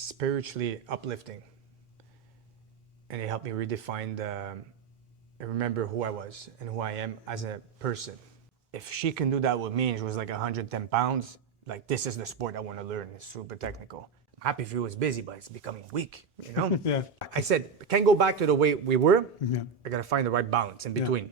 spiritually uplifting. And it helped me redefine and remember who I was and who I am as a person. If she can do that with me and she was like 110 pounds, like this is the sport I want to learn. It's super technical. I'm happy if it was busy, but it's becoming weak, you know? Yeah. I said, I can't go back to the way we were. Yeah. I got to find the right balance in between.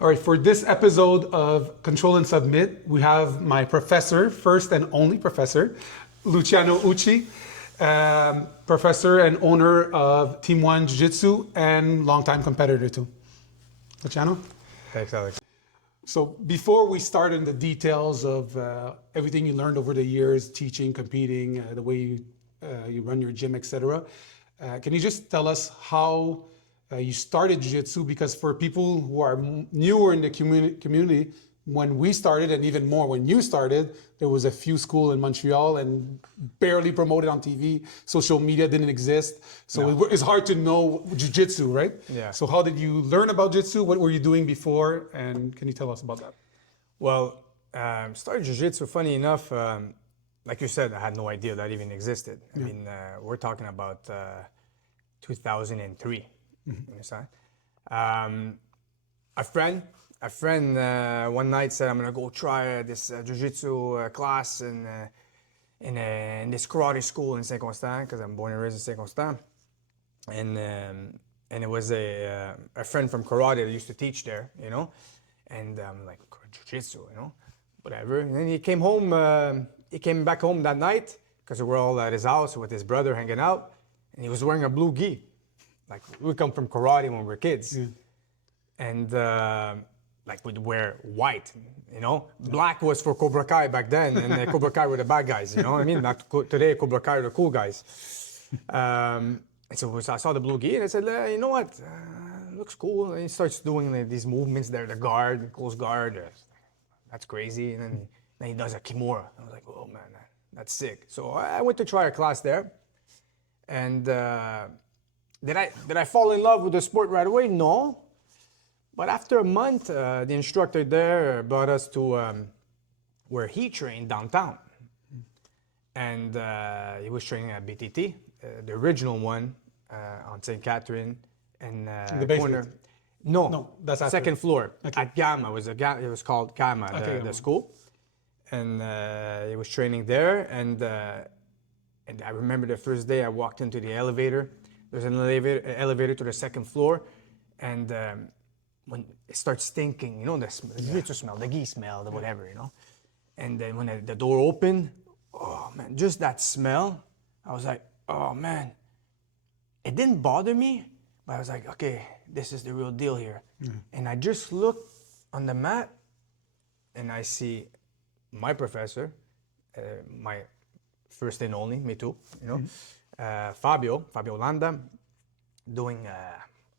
All right, for this episode of Control and Submit, we have my professor, first and only professor, Lucciano Ucci, professor and owner of Team One Jiu-Jitsu and longtime competitor too. Luciano? Thanks, Alex. So before we start in the details of everything you learned over the years, teaching, competing, the way you run your gym, etc., can you just tell us how you started Jiu-Jitsu? Because for people who are newer in the community, when we started, and even more when you started, there was a few schools in Montreal and barely promoted on TV. Social media didn't exist. So it's hard to know Jiu-Jitsu, right? Yeah. So how did you learn about Jiu-Jitsu? What were you doing before? And can you tell us about that? Well, started Jiu-Jitsu, funny enough, like you said, I had no idea that even existed. I mean, we're talking about 2003. You understand? A friend one night said, I'm gonna go try this jiu-jitsu class in this karate school in Saint Constant, because I'm born and raised in Saint Constant. And it was a friend from karate that used to teach there, you know. And I'm like, jiu-jitsu, you know, whatever. And then he came home. He came back home that night because we were all at his house with his brother hanging out, and he was wearing a blue gi. Like, we come from karate when we were kids. Yeah. And like, we'd wear white, you know? Yeah. Black was for Cobra Kai back then, and Cobra Kai were the bad guys, you know what I mean? Not today, Cobra Kai are the cool guys. And so I saw the blue gi, and I said, you know what? Looks cool. And he starts doing like, these movements there, the guard, close guard. That's crazy. And then he does a kimura. I was like, oh man, that's sick. So I went to try a class there. And did I fall in love with the sport right away? No. But after a month, the instructor there brought us to where he trained downtown. And he was training at BTT, the original one on St. Catherine and the basement. corner. No, that's after. Second floor. Okay. At Gamma. It was called Gamma, the school. And he was training there. And I remember the first day I walked into the elevator. There's an elevator to the second floor, and when it starts stinking, you know, the jiu-jitsu smell, the gi smell, the whatever, you know. And then when the door opened, oh man, just that smell, I was like, oh man. It didn't bother me, but I was like, okay, this is the real deal here. And I just looked on the mat, and I see my professor, my first and only, me too, you know. Fabio Landa, doing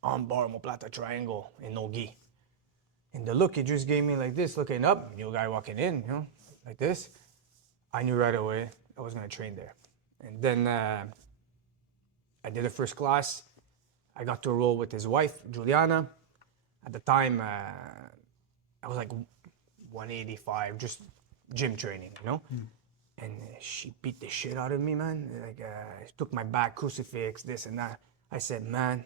armbar omoplata triangle in no gi. And the look he just gave me like this, looking up, new guy walking in, you know, like this. I knew right away I was gonna train there. And then I did the first class. I got to roll with his wife, Juliana. At the time, I was like 185, just gym training, you know? And she beat the shit out of me, man. Like, took my back, crucifix, this and that. I said, man,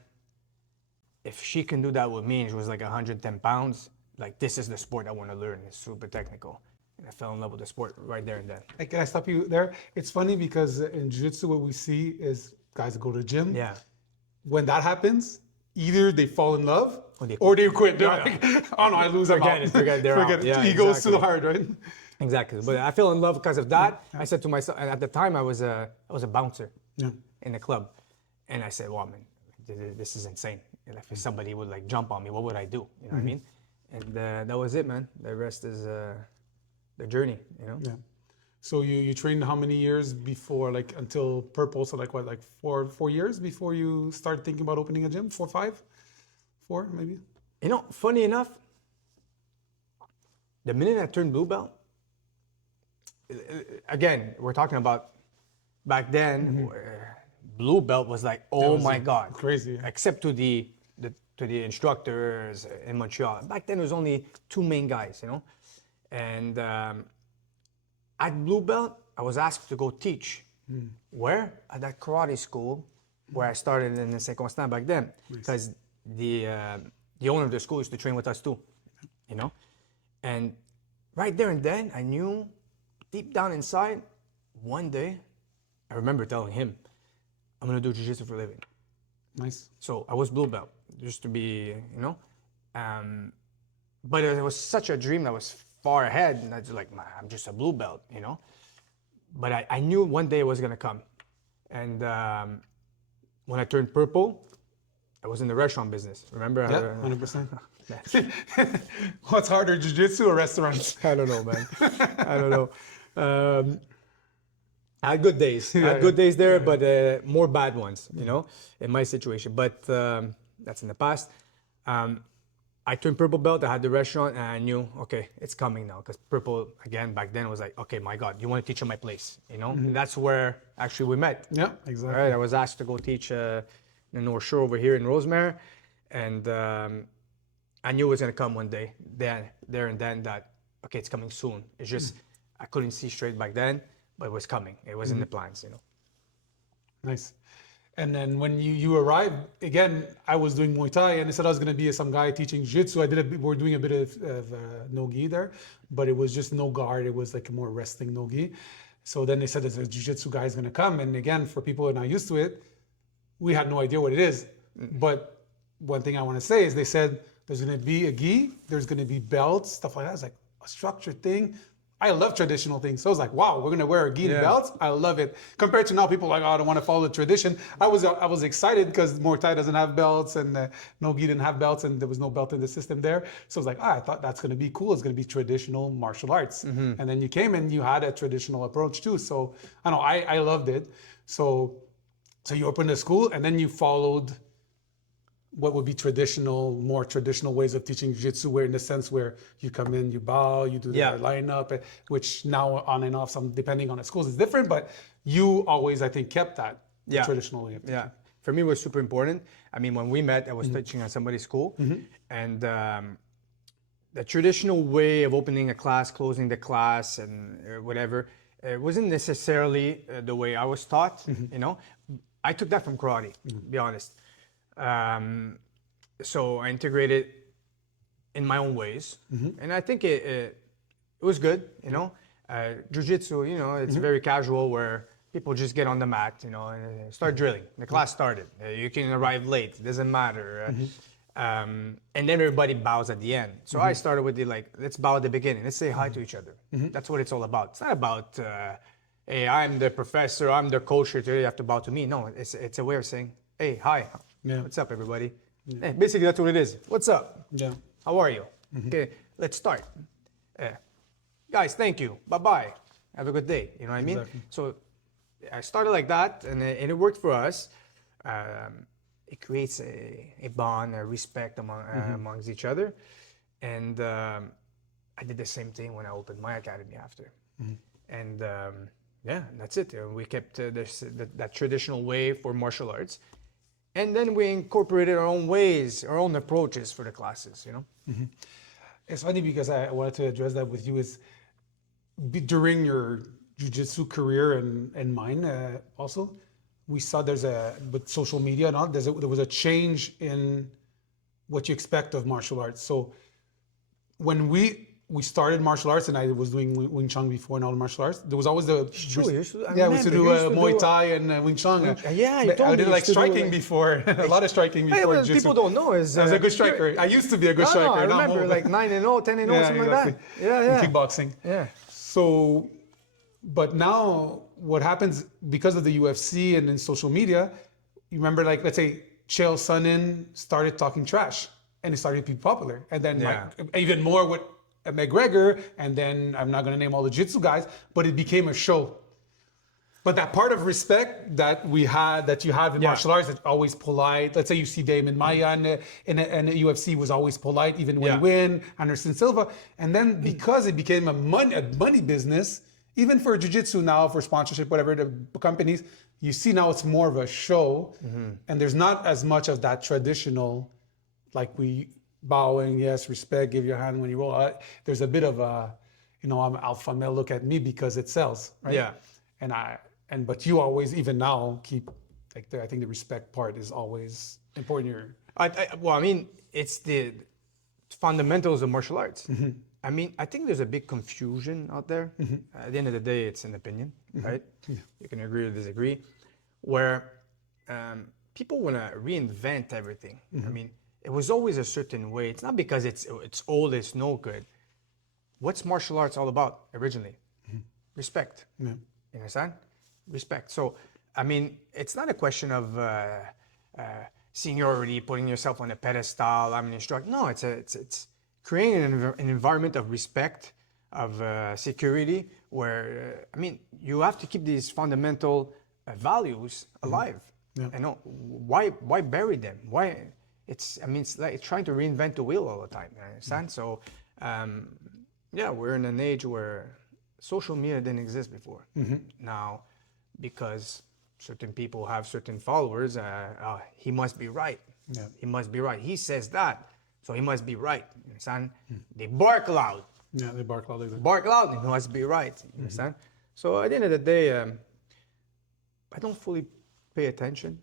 if she can do that with me and she was like 110 pounds, like this is the sport I want to learn. It's super technical. And I fell in love with the sport right there and then. Hey, can I stop you there? It's funny because in Jiu-Jitsu, what we see is guys that go to the gym. Yeah. When that happens, either they fall in love or they quit. They're like, oh no, I lose. Forget it. Yeah, Ego's too hard, right? Exactly, but I fell in love because of that. I said to myself, and at the time I was a bouncer in the club, and I said, "Wow, man, this is insane. And if somebody would like jump on me, what would I do? You know what I mean?" And that was it, man. The rest is the journey, you know. Yeah. So you trained how many years before, like until purple? So like what, like 4 years before you started thinking about opening a gym? 4, 5, 4 maybe? You know, funny enough, the minute I turned blue belt. Again, we're talking about back then, blue belt was like, oh my God. Crazy. Except to the to the instructors in Montreal. Back then, there was only 2 main guys, you know. And at Blue Belt, I was asked to go teach. Where? At that karate school where I started in the Saint Constant back then. Because the owner of the school used to train with us too, you know. And right there and then, I knew deep down inside, one day, I remember telling him, I'm gonna do jiu-jitsu for a living. Nice. So I was blue belt, just to be, you know. But it was such a dream that was far ahead, and I was like, "Man, I'm just a blue belt, you know. But I knew one day it was gonna come. And when I turned purple, I was in the restaurant business. Remember? Yeah, 100%. What's harder, jiu-jitsu or restaurants? I don't know, man. I don't know. I had good days. I had good days there, but more bad ones, you know, in my situation. But that's in the past. I turned purple belt. I had the restaurant, and I knew, okay, it's coming now. Because purple, again, back then was like, okay, my God, you want to teach at my place, you know? And that's where actually we met. Yeah, exactly. Right? I was asked to go teach in the North Shore over here in Rosemary, and I knew it was gonna come one day. There and then that, okay, it's coming soon. It's just I couldn't see straight back then, but it was coming. It was in the plans, you know. Nice. And then when you arrived, again, I was doing Muay Thai, and I said I was going to be some guy teaching Jiu-Jitsu. We're doing a bit of no-gi there, but it was just no guard. It was like a more wrestling no-gi. So then they said there's a Jiu-Jitsu guy is going to come. And again, for people who are not used to it, we had no idea what it is. But one thing I want to say is they said there's going to be a gi, there's going to be belts, stuff like that. It's like a structured thing. I love traditional things. So I was like, wow, we're going to wear a gi and belts. I love it. Compared to now, people are like, oh, I don't want to follow the tradition. I was excited because Muay Thai doesn't have belts, and no gi didn't have belts, and there was no belt in the system there. So I was like, I thought that's going to be cool. It's going to be traditional martial arts. And then you came and you had a traditional approach too. So I know I loved it. So you opened a school, and then you followed what would be more traditional ways of teaching jiu-jitsu, where in the sense where you come in, you bow, you do the lineup, which now on and off, some depending on the schools is different, but you always, I think, kept that traditional way of teaching. Yeah, for me it was super important. I mean, when we met, I was teaching at somebody's school, and the traditional way of opening a class, closing the class, and whatever, it wasn't necessarily the way I was taught, you know. I took that from karate, to be honest. So I integrated in my own ways, and I think it was good, you know. Jiu-jitsu, you know, it's very casual, where people just get on the mat, you know, and start drilling. The class started. You can arrive late, it doesn't matter. And then everybody bows at the end. So I started with let's bow at the beginning. Let's say hi to each other. That's what it's all about. It's not about, hey, I'm the professor, I'm the coach here today, you have to bow to me. No, it's a way of saying, hey, hi. Yeah. What's up, everybody? Hey, basically, that's what it is. What's up? Yeah. How are you? Okay, let's start. Guys, thank you. Bye-bye. Have a good day. You know what I mean? Exactly. So I started like that, and it worked for us. It creates a bond, a respect amongst each other. And I did the same thing when I opened my academy after. And that's it. We kept that traditional way for martial arts. And then we incorporated our own ways, our own approaches for the classes, you know? It's funny because I wanted to address that with you is during your jiu-jitsu career and mine also, we saw with social media and all, there was a change in what you expect of martial arts. So when we started martial arts, and I was doing Wing Chun before and all the martial arts, there was always we used to do Muay Thai and Wing Chun. You told me. I did like striking before, a lot of striking before. Hey, people don't know is... I was a good striker. I used to be a good striker. I remember, like 9-0, 10-0, something like that. Yeah. In kickboxing. Yeah. So, but now what happens because of the UFC and in social media, you remember, like, let's say Chael Sonnen started talking trash and it started to be popular. And then even more with McGregor, and then I'm not going to name all the jiu-jitsu guys, but it became a show. But that part of respect that you have in martial arts, that's always polite. Let's say you see Damon Maia in the UFC was always polite, even when you win, Anderson Silva. And then because it became a money business, even for jiu-jitsu now, for sponsorship, whatever, the companies, you see now it's more of a show, and there's not as much of that traditional, like we bowing, yes, respect, give your hand when you roll. There's a bit of a, I'm alpha male, look at me because it sells, right? Yeah. But you always, even now, keep I think the respect part is always important here. Well, I mean, it's the fundamentals of martial arts. I mean, I think there's a big confusion out there. At the end of the day, it's an opinion, right? You can agree or disagree. Where people want to reinvent everything. I mean, it was always a certain way. It's not because it's old, it's no good. What's martial arts all about originally? Respect. You understand? Respect. So, I mean, it's not a question of seniority, putting yourself on a pedestal. I'm an instructor. No, it's creating an environment of respect, of security, where I mean, you have to keep these fundamental values alive. I know why bury them? Why? It's like trying to reinvent the wheel all the time. You understand? So, yeah, we're in an age where social media didn't exist before. Now, because certain people have certain followers, he must be right. He must be right. He says that, so he must be right. You understand? They bark loud. Yeah, they bark loud. Bark loud. He must be right. You understand? So at the end of the day, I don't fully pay attention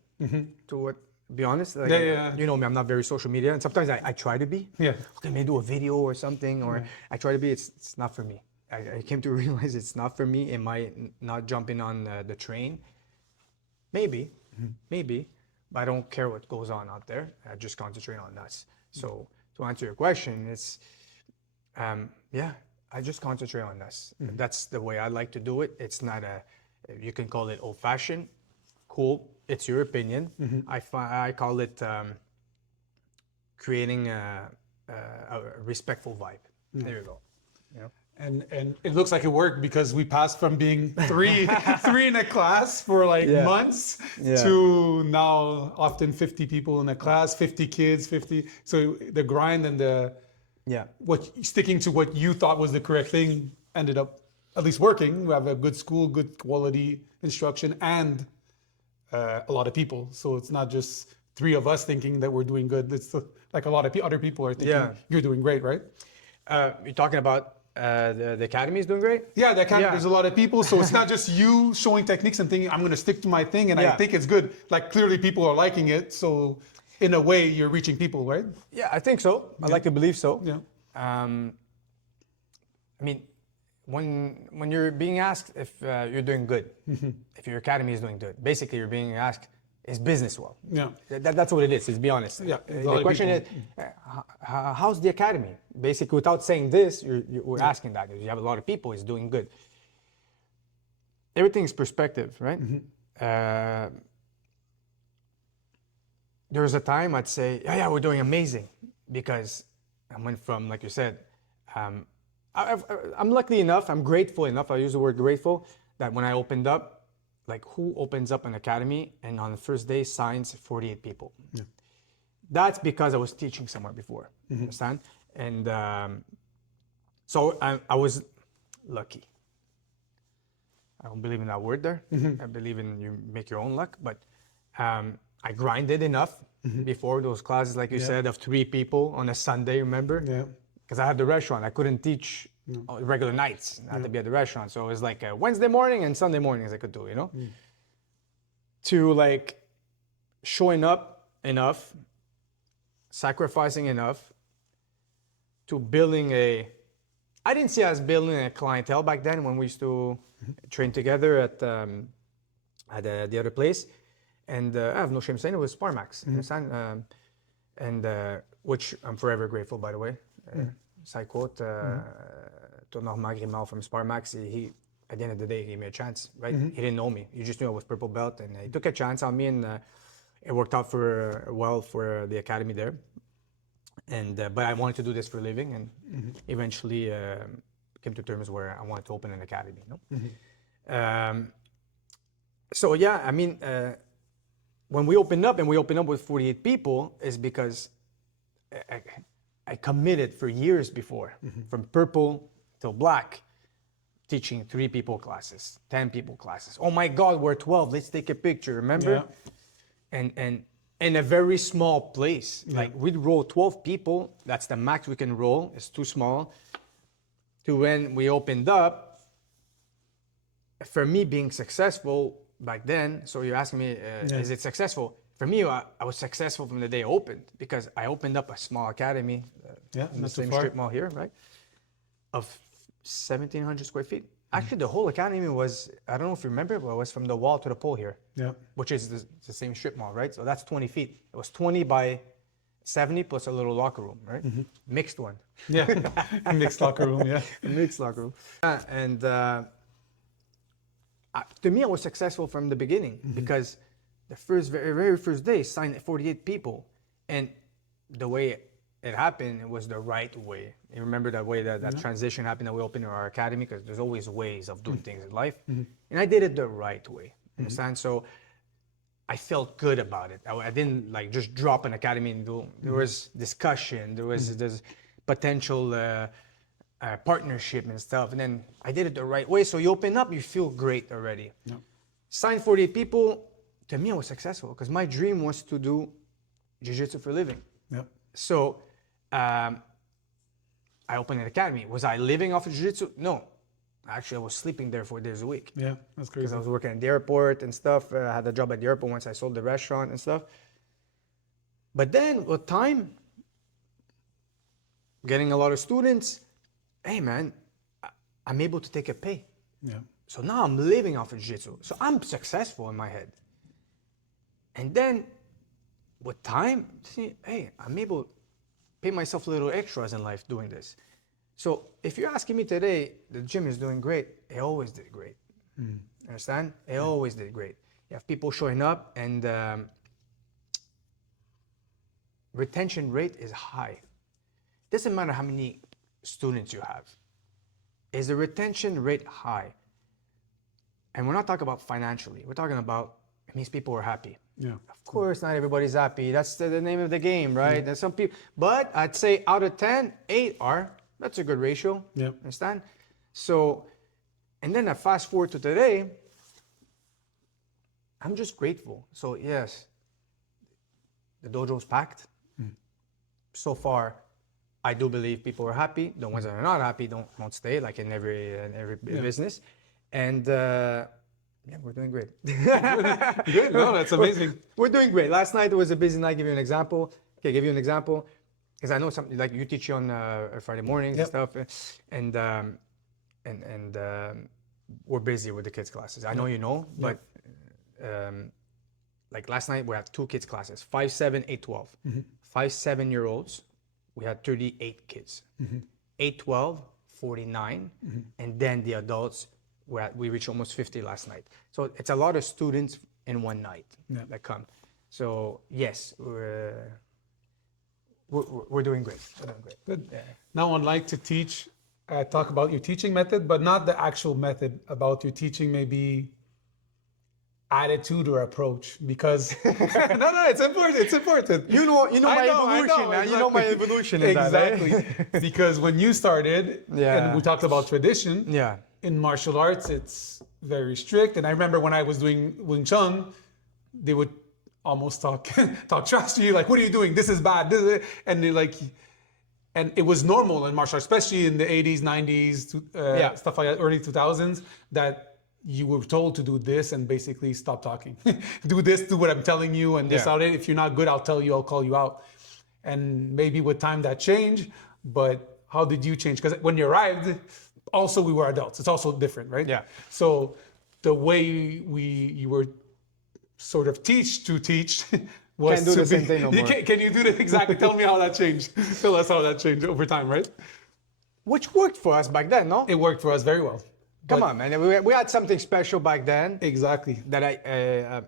to what. Be honest, like, you know me, I'm not very social media, and sometimes I try to be. Okay, maybe do a video or something, or I try to be. It's not for me. I came to realize it's not for me. Am I not jumping on the train? Maybe, but I don't care what goes on out there. I just concentrate on us. So to answer your question, it's, I just concentrate on us. That's the way I like to do it. It's not you can call it old-fashioned, cool. It's your opinion. I call it creating a respectful vibe. There you go. You know? And it looks like it worked because we passed from being three in a class for months to now often 50 people in a class, 50 kids, 50. So the grind and sticking to what you thought was the correct thing ended up at least working. We have a good school, good quality instruction, and a lot of people. So it's not just three of us thinking that we're doing good. It's like a lot of other people are thinking you're doing great, right? You're talking about the academy is doing great? Yeah, the academy, there's a lot of people. So it's not just you showing techniques and thinking, I'm going to stick to my thing and I think it's good. Like clearly people are liking it. So in a way, you're reaching people, right? Yeah, I think so. I like to believe so. Yeah. I mean, when you're being asked if you're doing good, if your academy is doing good, basically you're being asked, is business well? Yeah. That's what it is, let's be honest. Yeah. The question is, how's the academy? Basically, without saying this, we're asking that. You have a lot of people, it's doing good. Everything's perspective, right? There was a time I'd say, yeah, we're doing amazing. Because I went from, like you said, I'm lucky enough, I'm grateful enough, I use the word grateful, that when I opened up, like who opens up an academy and on the first day signs 48 people? Yeah. That's because I was teaching somewhere before, understand? And so I was lucky. I don't believe in that word there. I believe in you make your own luck, but I grinded enough before those classes, like you said, of 3 people on a Sunday, remember? Yeah. Because I had the restaurant, I couldn't teach regular nights. I had to be at the restaurant. So it was like Wednesday morning and Sunday mornings I could do, you know? To like showing up enough, sacrificing enough to building I didn't see us building a clientele back then when we used to train together at the other place. And I have no shame saying it was Sparmax, understand? Which I'm forever grateful, by the way. Side quote, to Normand Grimald from Sparmax, he, at the end of the day, he gave me a chance, right? He didn't know me. He just knew I was purple belt, and he took a chance on me, and it worked out well for the academy there. And but I wanted to do this for a living, and eventually came to terms where I wanted to open an academy. So yeah, I mean, when we opened up, and we opened up with 48 people, is because I committed for years before, from purple till black, teaching 3 people classes, 10 people classes. Oh my God, we're 12. Let's take a picture. Remember? Yeah. And in a very small place. Like we'd roll 12 people. That's the max we can roll. It's too small. To when we opened up, for me being successful back then, so you're asking me, is it successful? For me, I was successful from the day I opened because I opened up a small academy in the same strip mall here, right? Of 1,700 square feet. Actually, the whole academy was, I don't know if you remember, but it was from the wall to the pole here, which is the same strip mall, right? So that's 20 feet. It was 20 by 70 plus a little locker room, right? Mixed one. Yeah, mixed locker room, Mixed locker room. To me, I was successful from the beginning because the very first day, signed 48 people. And the way it happened, it was the right way. You remember that way that transition happened, that we opened our academy, because there's always ways of doing things in life. And I did it the right way, understand? So I felt good about it. I didn't like just drop an academy and do, there was discussion, there was this potential partnership and stuff. And then I did it the right way. So you open up, you feel great already. Signed 48 people, to me I was successful because my dream was to do jiu-jitsu for a living. So I opened an academy. Was I living off of jiu-jitsu? No. Actually, I was sleeping there 4 days a week. Yeah, that's crazy. Because I was working at the airport and stuff. I had a job at the airport once I sold the restaurant and stuff. But then with time, getting a lot of students, hey man, I'm able to take a pay. So now I'm living off of jiu-jitsu. So I'm successful in my head. And then with time, see, hey, I'm able to pay myself a little extras in life doing this. So if you're asking me today, the gym is doing great. It always did great. Understand? It always did great. You have people showing up, and retention rate is high. Doesn't matter how many students you have. Is the retention rate high? And we're not talking about financially. We're talking about, it means people are happy. Of course, not everybody's happy. That's the name of the game, right? There's some people, but I'd say out of 10, 8 are. That's a good ratio. Understand? So, and then I fast forward to today, I'm just grateful. So yes, the dojo's packed. So far, I do believe people are happy. The ones that are not happy don't stay, like in every business. And yeah, we're doing great. Good. No, that's amazing. We're doing great. Last night was a busy night. Give you an example. Okay, give you an example. Because I know something like you teach on Friday mornings and stuff, and we're busy with the kids' classes. I know you know, but like last night we had 2 kids' classes, 5, 7, 8, 12. 5, 7-year-olds, we had 38 kids. 8, 12, 49, and then the adults, we reached almost 50 last night. So it's a lot of students in one night that come. So yes, we're doing great. We're doing great. Good. Now I'd like to talk about your teaching method, but not the actual method, about your teaching, maybe attitude or approach, because no, it's important. It's important. You know my evolution. Exactly. You know my evolution. Exactly. Because when you started, and we talked about tradition. In martial arts, it's very strict. And I remember when I was doing Wing Chun, they would almost talk trash to you, like, what are you doing? This is bad. And they're like, and it was normal in martial arts, especially in the 80s, 90s, stuff like that, early 2000s, that you were told to do this and basically stop talking. Do this, do what I'm telling you, and this out it. If you're not good, I'll tell you, I'll call you out. And maybe with time that changed, but how did you change? Because when you arrived, also we were adults. It's also different, right? So the way you were sort of teach was can't do the same thing no more. Can you do that? Exactly. Tell me how that changed. Tell us how that changed over time, right? Which worked for us back then, no? It worked for us very well. Come on, man. We had something special back then. Exactly. That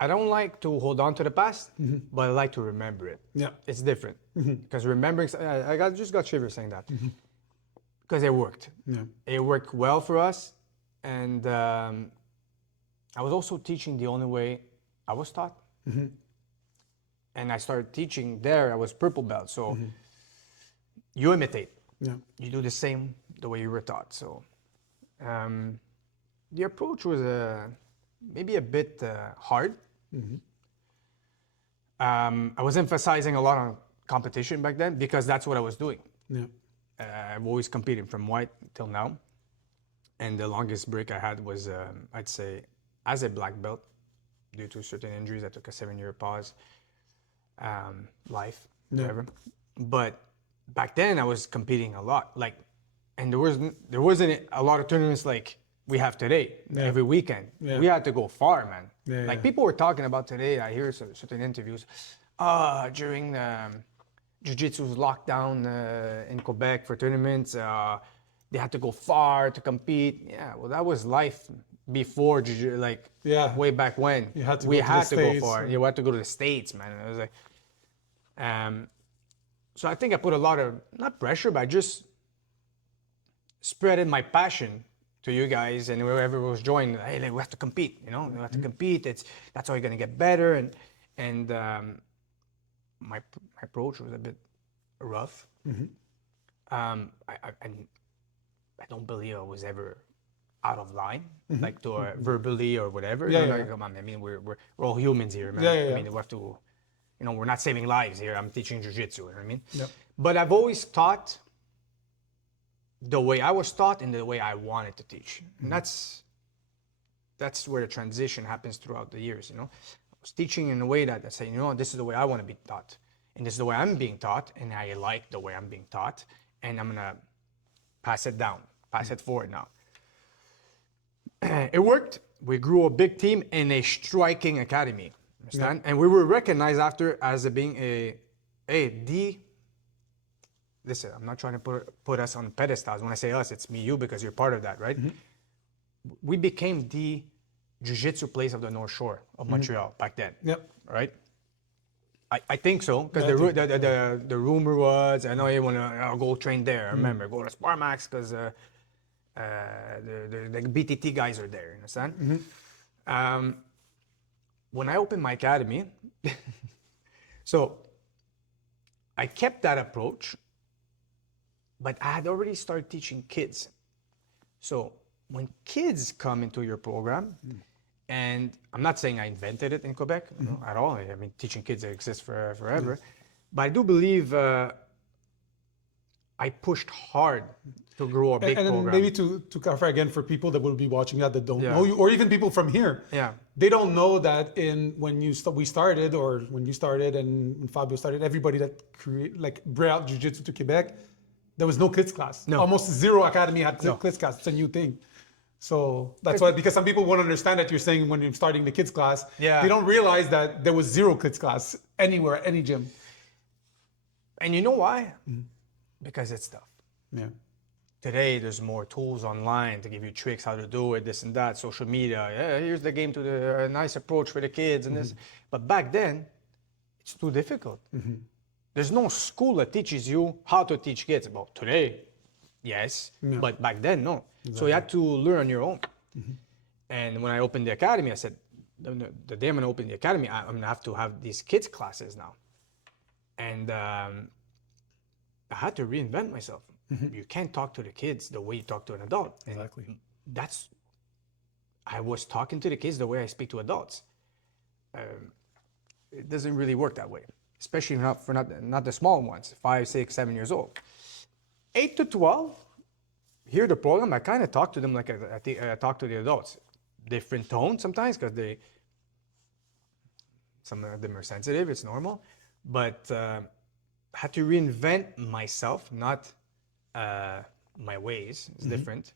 I don't like to hold on to the past, but I like to remember it. It's different. Because remembering, I just got shivers saying that. Because it worked. It worked well for us. And I was also teaching the only way I was taught. And I started teaching there. I was purple belt. So you imitate. You do the same the way you were taught. So the approach was maybe a bit hard. I was emphasizing a lot on competition back then because that's what I was doing. Yeah. I've always competed from white till now. And the longest break I had was, I'd say, as a black belt, due to certain injuries. I took a 7-year pause, life, whatever. But back then I was competing a lot. Like, and there wasn't a lot of tournaments like we have today, every weekend. We had to go far, man. Like people were talking about today, I hear certain interviews, during Jiu-Jitsu's lockdown in Quebec for tournaments, they had to go far to compete. Yeah, well, that was life before Jiu-Jitsu, like way back when. You had to we go had to to the go States, far. You had to go to the States, man. It was like, so I think I put a lot of, not pressure, but I just spreaded my passion to you guys and whoever was joining. Hey, like, we have to compete, you know, we have to compete. That's how you're gonna get better. And my approach was a bit rough. I don't believe I was ever out of line, like to verbally or whatever. Come on, I mean, we're all humans here, man. I mean, we have to, you know, we're not saving lives here. I'm teaching jiu-jitsu, you know what I mean? But I've always taught the way I was taught and the way I wanted to teach. And that's where the transition happens throughout the years, you know? I was teaching in a way that I say, you know, this is the way I want to be taught. And this is the way I'm being taught. And I like the way I'm being taught. And I'm going to pass it down, pass it forward now. It worked. We grew a big team in a striking academy. Understand? And we were recognized after as being listen, I'm not trying to put us on pedestals. When I say us, it's me, you, because you're part of that, right? We became the jiu-jitsu place of the North Shore of Montreal back then. Right? I think so, because the rumor was, I know you want to go train there. I remember, go to Sparmax because the BTT guys are there, you understand? When I opened my academy, so I kept that approach, but I had already started teaching kids. So when kids come into your program, and I'm not saying I invented it in Quebec at all. I mean, teaching kids exists forever. But I do believe I pushed hard to grow a big program. And maybe to clarify again for people that will be watching that don't know you, or even people from here, they don't know that when we started, or when you started and when Fabio started, everybody that brought Jiu-Jitsu to Quebec, there was no kids class. Almost zero academy had kids class. It's a new thing. So that's why, because some people won't understand that you're saying when you're starting the kids class, they don't realize that there was zero kids class anywhere, any gym. And you know why? Because it's tough. Today, there's more tools online to give you tricks how to do it, this and that, social media. Here's the game to the nice approach for the kids and this. But back then, it's too difficult. There's no school that teaches you how to teach kids. Well, today, yes, but back then, no. Exactly. So you had to learn on your own. And when I opened the academy, I said, the day I'm going to open the academy, I'm going to have these kids classes now. And I had to reinvent myself. You can't talk to the kids the way you talk to an adult. Exactly. And I was talking to the kids the way I speak to adults. It doesn't really work that way, especially not the small ones, 5, 6, 7 years old. 8 to 12, here the program, I kind of talk to them like I talk to the adults. Different tone sometimes, because some of them are sensitive, it's normal. But I had to reinvent myself, not my ways, it's different.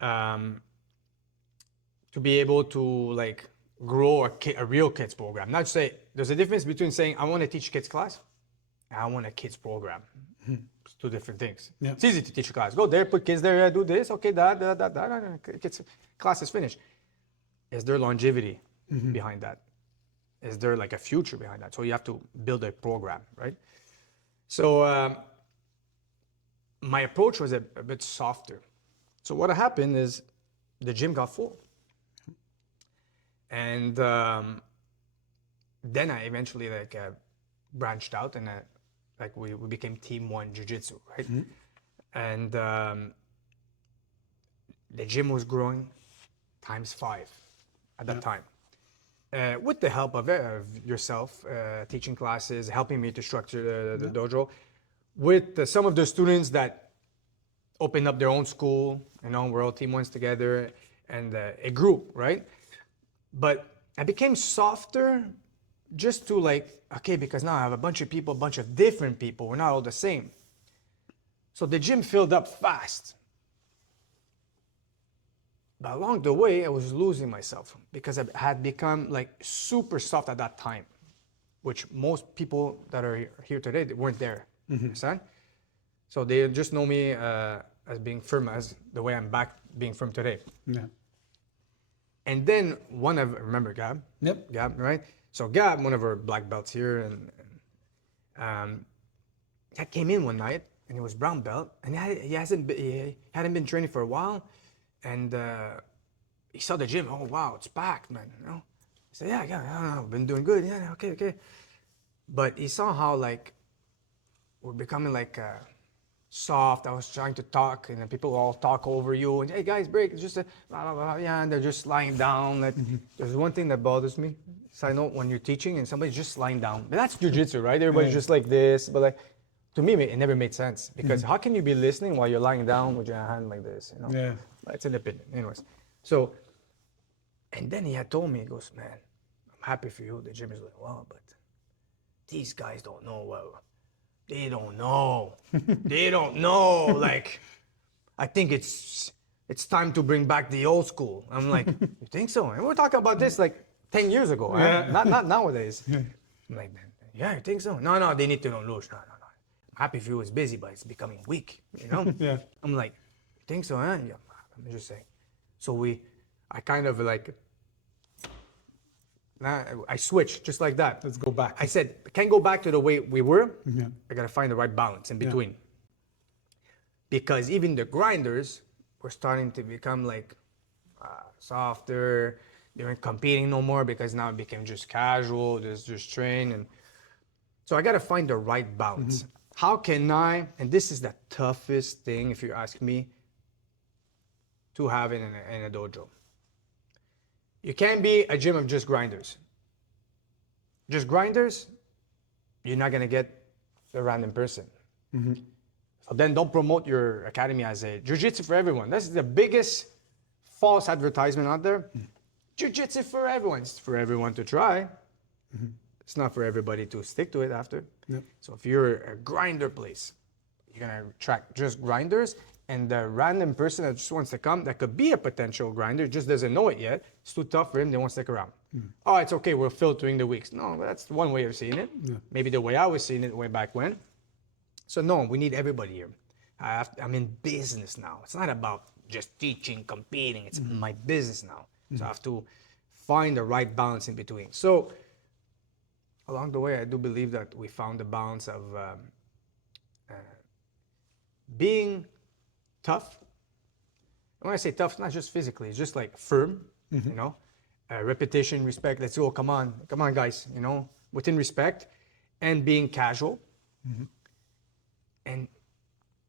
To be able to grow a real kids program. Not say, there's a difference between saying, I want to teach kids class, and I want a kids program. It's two different things. It's easy to teach a class. Go there, put kids there, do this, okay, that. Kids, class is finished. Is there longevity behind that? Is there a future behind that? So you have to build a program, right? So my approach was a bit softer. So what happened is the gym got full. And then I eventually branched out, and we became Team One Jiu-Jitsu, right? And the gym was growing times 5 at that time. with the help of yourself, teaching classes, helping me to structure the dojo, with some of the students that opened up their own school, we're all Team Ones together, and it grew, right? But I became softer just to okay, because now I have a bunch of people, a bunch of different people, we're not all the same. So the gym filled up fast. But along the way, I was losing myself because I had become super soft at that time, which most people that are here today, they weren't there. Understand? So they just know me as being firm, as the way I'm back being firm today. Yeah. And then remember Gab? Yep. Gab, right? So Gab, one of our black belts here, and he came in one night, and he was brown belt, and he hadn't been training for a while, and he saw the gym. Oh wow, it's packed, man. He said, yeah, I've been doing good. Yeah, okay. But he saw how we're becoming soft. I was trying to talk, and then people all talk over you, and hey guys, break. It's just blah, blah, blah, yeah, and they're just lying down. There's one thing that bothers me. Side note, when you're teaching and somebody's just lying down, but that's jiu-jitsu, right? Everybody's just like this, but to me, it never made sense because how can you be listening while you're lying down with your hand like this? Yeah. It's an opinion, anyways. So, and then he had told me, he goes, man, I'm happy for you. The gym is doing well, but these guys don't know well. They don't know. They don't know. I think it's time to bring back the old school. I'm like, you think so? And we're talking about this 10 years ago, right? Not nowadays. I'm like, yeah, you think so? No, they need to know Lush. No. I'm happy for you. It's busy, but it's becoming weak, Yeah. I'm like, you think so, huh? Yeah, I'm just saying. So I kind of I switched just like that. Let's go back. I said, I can't go back to the way we were. Yeah. I got to find the right balance in between. Because even the grinders were starting to become softer. They weren't competing no more because now it became just casual, just train. And so I got to find the right balance. How can I, and this is the toughest thing, if you ask me, to have in a dojo. You can't be a gym of just grinders. Just grinders, you're not going to get a random person. So then don't promote your academy as a jiu-jitsu for everyone. That's the biggest false advertisement out there. Jiu-jitsu for everyone. It's for everyone to try. It's not for everybody to stick to it after. Yep. So if you're a grinder place, you're going to attract just grinders, and the random person that just wants to come, that could be a potential grinder, just doesn't know it yet. It's too tough for him, they won't stick around. Oh, it's okay, we're filtering the weeks. No, that's one way of seeing it. Maybe the way I was seeing it way back when. So no, we need everybody here. I'm in business now. It's not about just teaching, competing. It's my business now. So I have to find the right balance in between. So along the way, I do believe that we found the balance of being tough. And when I say tough, it's not just physically. It's just firm, repetition, respect. Let's go. Come on, guys. Within respect, and being casual. And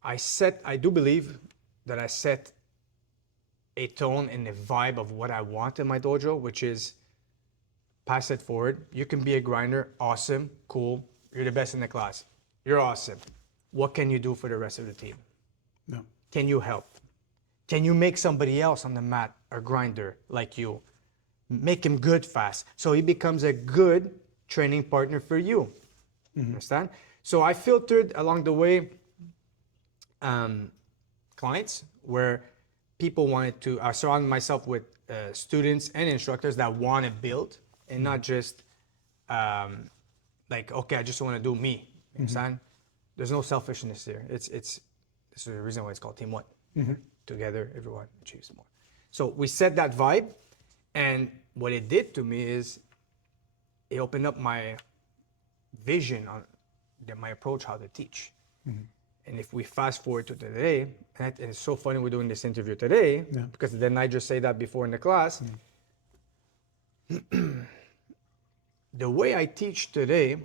I do believe that I set a tone and a vibe of what I want in my dojo, which is pass it forward. You can be a grinder, awesome, cool. You're the best in the class. You're awesome. What can you do for the rest of the team? No. Can you help? Can you make somebody else on the mat a grinder like you? Make him good fast, so he becomes a good training partner for you. Understand? So I filtered along the way clients where people wanted to surround myself with students and instructors that want to build and not just okay, I just want to do me. You understand? There's no selfishness here. This is the reason why it's called Team One. Together, everyone achieves more. So we set that vibe, and what it did to me is it opened up my vision on my approach how to teach. And if we fast forward to today, and it's so funny we're doing this interview today, because then I just say that before in the class. The way I teach today,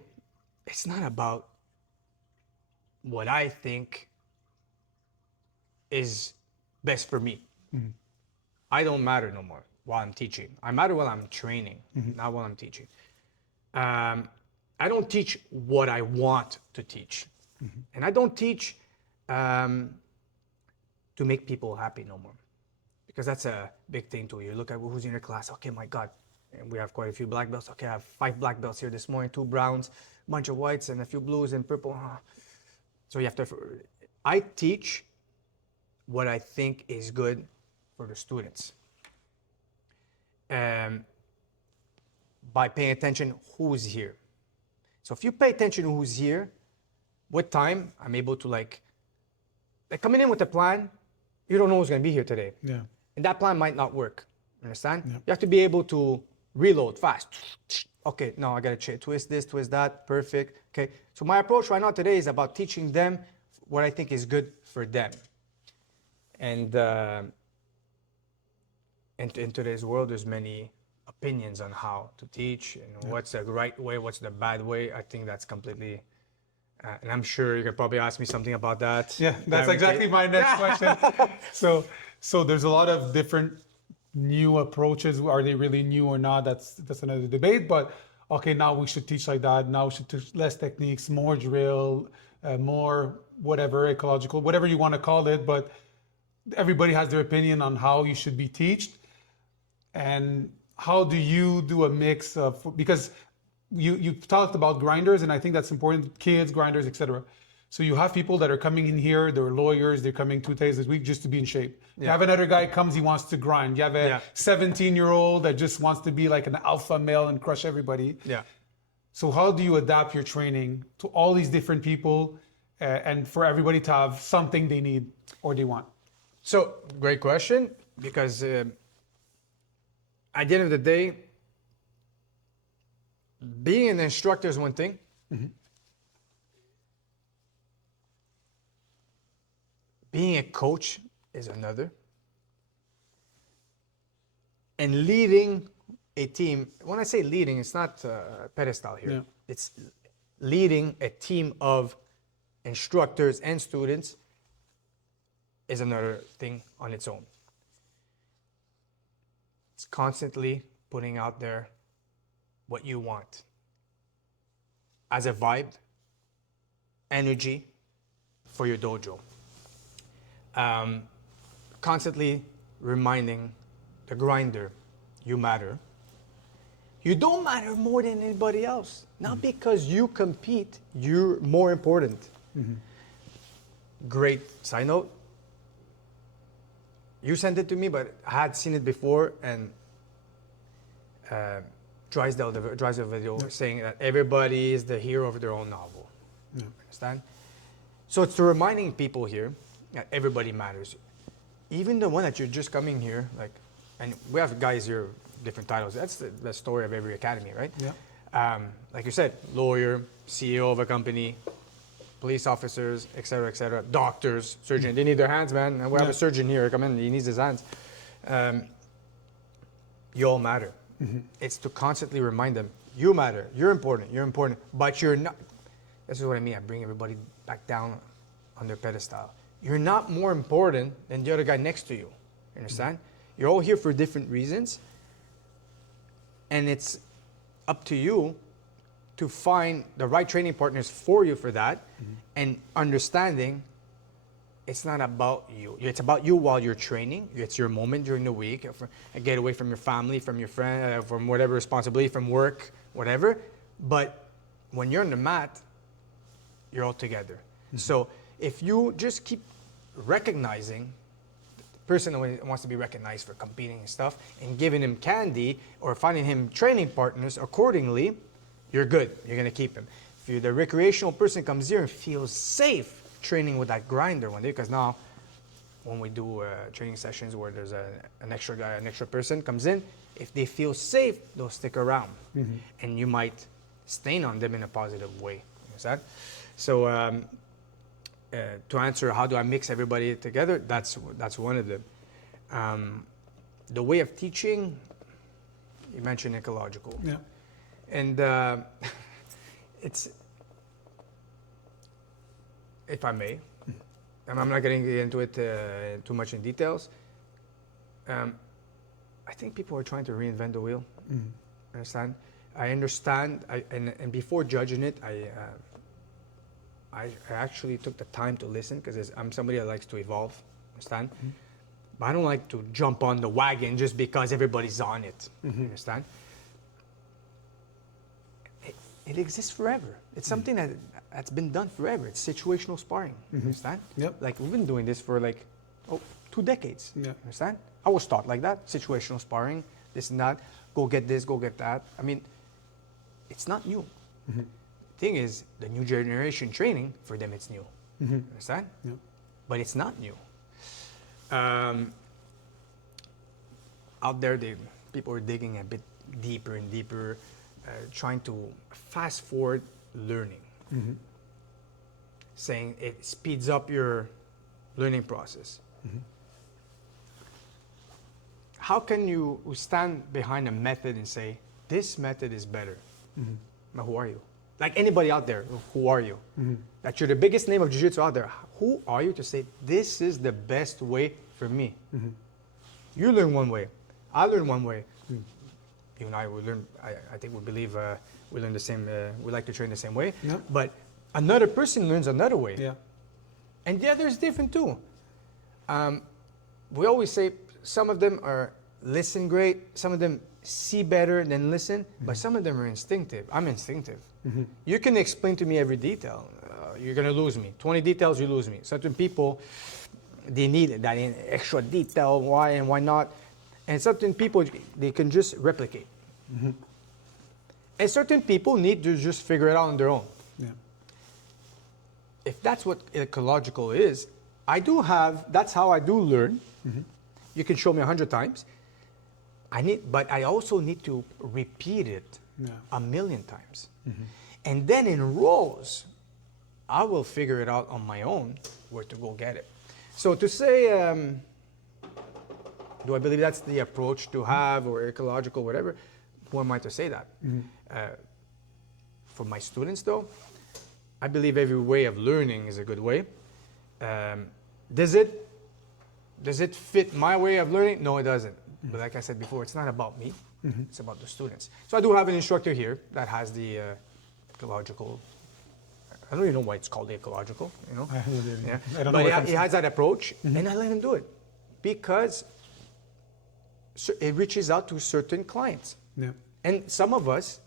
it's not about what I think is best for me. I don't matter no more. while I'm teaching. I matter while I'm training, not while I'm teaching. I don't teach what I want to teach. And I don't teach to make people happy no more. Because that's a big thing too. You look at who's in your class. Okay, my God. And we have quite a few black belts. Okay, I have 5 black belts here this morning, 2 browns, a bunch of whites, and a few blues and purple. So you have to, I teach what I think is good for the students. By paying attention who's here. So if you pay attention to who's here, with time, I'm able to like coming in with a plan, you don't know who's gonna be here today. Yeah. And that plan might not work. Understand? Yeah. You have to be able to reload fast. Okay, no, I gotta twist this, twist that, perfect. Okay, so my approach right now today is about teaching them what I think is good for them. And in today's world, there's many opinions on how to teach and what's the right way, what's the bad way. I think that's completely, and I'm sure you could probably ask me something about that. Yeah, that's exactly my next question. So there's a lot of different new approaches. Are they really new or not? That's another debate. But okay, now we should teach like that. Now we should teach less techniques, more drill, more whatever, ecological, whatever you want to call it. But everybody has their opinion on how you should be taught. And how do you do a mix of, because you talked about grinders, and I think that's important, kids, grinders, etc. So you have people that are coming in here, they're lawyers, they're coming 2 days a week just to be in shape. Yeah. You have another guy comes, he wants to grind. You have a 17-year-old that just wants to be like an alpha male and crush everybody. Yeah. So how do you adapt your training to all these different people and for everybody to have something they need or they want? So great question, because at the end of the day, being an instructor is one thing. Being a coach is another. And leading a team, when I say leading, it's not a pedestal here. Yeah. It's leading a team of instructors and students is another thing on its own. It's constantly putting out there what you want as a vibe, energy for your dojo. Constantly reminding the grinder, you matter. You don't matter more than anybody else. Not because you compete, you're more important. Great side note. You sent it to me, but I had seen it before, and Drysdale video saying that everybody is the hero of their own novel. Understand? So it's reminding people here that everybody matters. Even the one that you're just coming here, like, and we have guys here, different titles. That's the story of every academy, right? Yeah. Like you said, lawyer, CEO of a company, police officers, et cetera, doctors, surgeon. They need their hands, man. And we have a surgeon here. Come in, he needs his hands. You all matter. It's to constantly remind them, you matter, you're important, but you're not. This is what I mean. I bring everybody back down on their pedestal. You're not more important than the other guy next to you. You understand? You're all here for different reasons. And it's up to you to find the right training partners for you for that, and understanding it's not about you. It's about you while you're training. It's your moment during the week. Get away from your family, from your friend, from whatever responsibility, from work, whatever. But when you're on the mat, you're all together. So if you just keep recognizing the person who wants to be recognized for competing and stuff, and giving him candy or finding him training partners accordingly, you're good. You're gonna keep him. If the recreational person comes here and feels safe training with that grinder one day, because now when we do training sessions where there's an extra guy, an extra person comes in, if they feel safe, they'll stick around, and you might stain on them in a positive way. Understand? So to answer how do I mix everybody together, that's one of them. The way of teaching, you mentioned ecological. Yeah. And it's, if I may, and I'm not getting into it too much in details, I think people are trying to reinvent the wheel. Understand? I understand, and before judging it, I actually took the time to listen because I'm somebody that likes to evolve. Understand? But I don't like to jump on the wagon just because everybody's on it. Understand? It exists forever. It's something that's been done forever. It's situational sparring. Understand? Yep. Like we've been doing this for 2 decades. Yeah. Understand? I was taught like that. Situational sparring, this and that. Go get this, go get that. I mean, it's not new. Thing is, the new generation training, for them it's new. Understand? Yeah. But it's not new. Out there, people are digging a bit deeper and deeper, trying to fast forward learning. Saying it speeds up your learning process. How can you stand behind a method and say, this method is better? But who are you? Like anybody out there, who are you? That you're the biggest name of Jiu-Jitsu out there. Who are you to say, this is the best way for me? You learn one way. I learn one way. You and I will learn, I think we believe we learn the same, we like to train the same way. Yeah. But another person learns another way. Yeah. And the other is different too. We always say some of them are listen great, some of them see better than listen, but some of them are instinctive. I'm instinctive. You can explain to me every detail. You're going to lose me. 20 details, you lose me. Certain people, they need that extra detail, why and why not. And certain people, they can just replicate. And certain people need to just figure it out on their own. Yeah. If that's what ecological is, that's how I do learn. You can show me 100 times. But I also need to repeat it 1,000,000 times. And then in rows, I will figure it out on my own where to go get it. So to say, do I believe that's the approach to have or ecological, whatever? Who am I to say that? For my students though, I believe every way of learning is a good way. Does it fit my way of learning? No, it doesn't. But like I said before, it's not about me. It's about the students. So I do have an instructor here that has the ecological. I don't even know why it's called the ecological. You know. I don't know. But he has that approach, and I let him do it because it reaches out to certain clients. Yeah. And some of us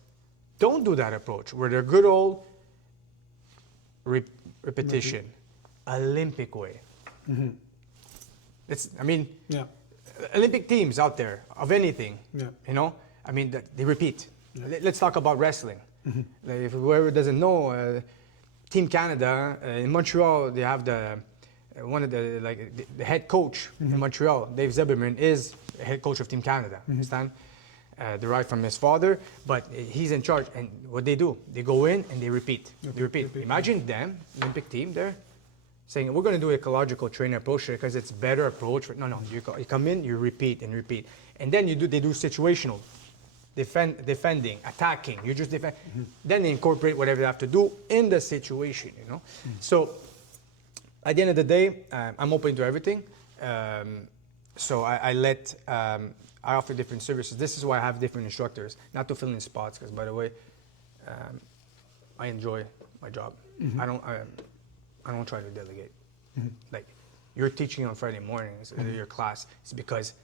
don't do that approach. We're the good old repetition, Olympic way. Yeah. Olympic teams out there of anything, Yeah. you know, they repeat. Let's talk about wrestling. Like if whoever doesn't know, Team Canada in Montreal, they have the head coach in Montreal, Dave Zebberman, is the head coach of Team Canada. Understand? Derived from his father, but he's in charge. And what they do, they go in and they repeat. Imagine them, Olympic team there, saying, we're going to do ecological training approach because it's better approach. No, you come in, you repeat and repeat. And then they do situational, defending, attacking. You just defend. Then they incorporate whatever they have to do in the situation, you know. So at the end of the day, I'm open to everything. So I offer different services. This is why I have different instructors, not to fill in spots, because by the way, I enjoy my job. I don't try to delegate. Like, you're teaching on Friday mornings, your class, it's because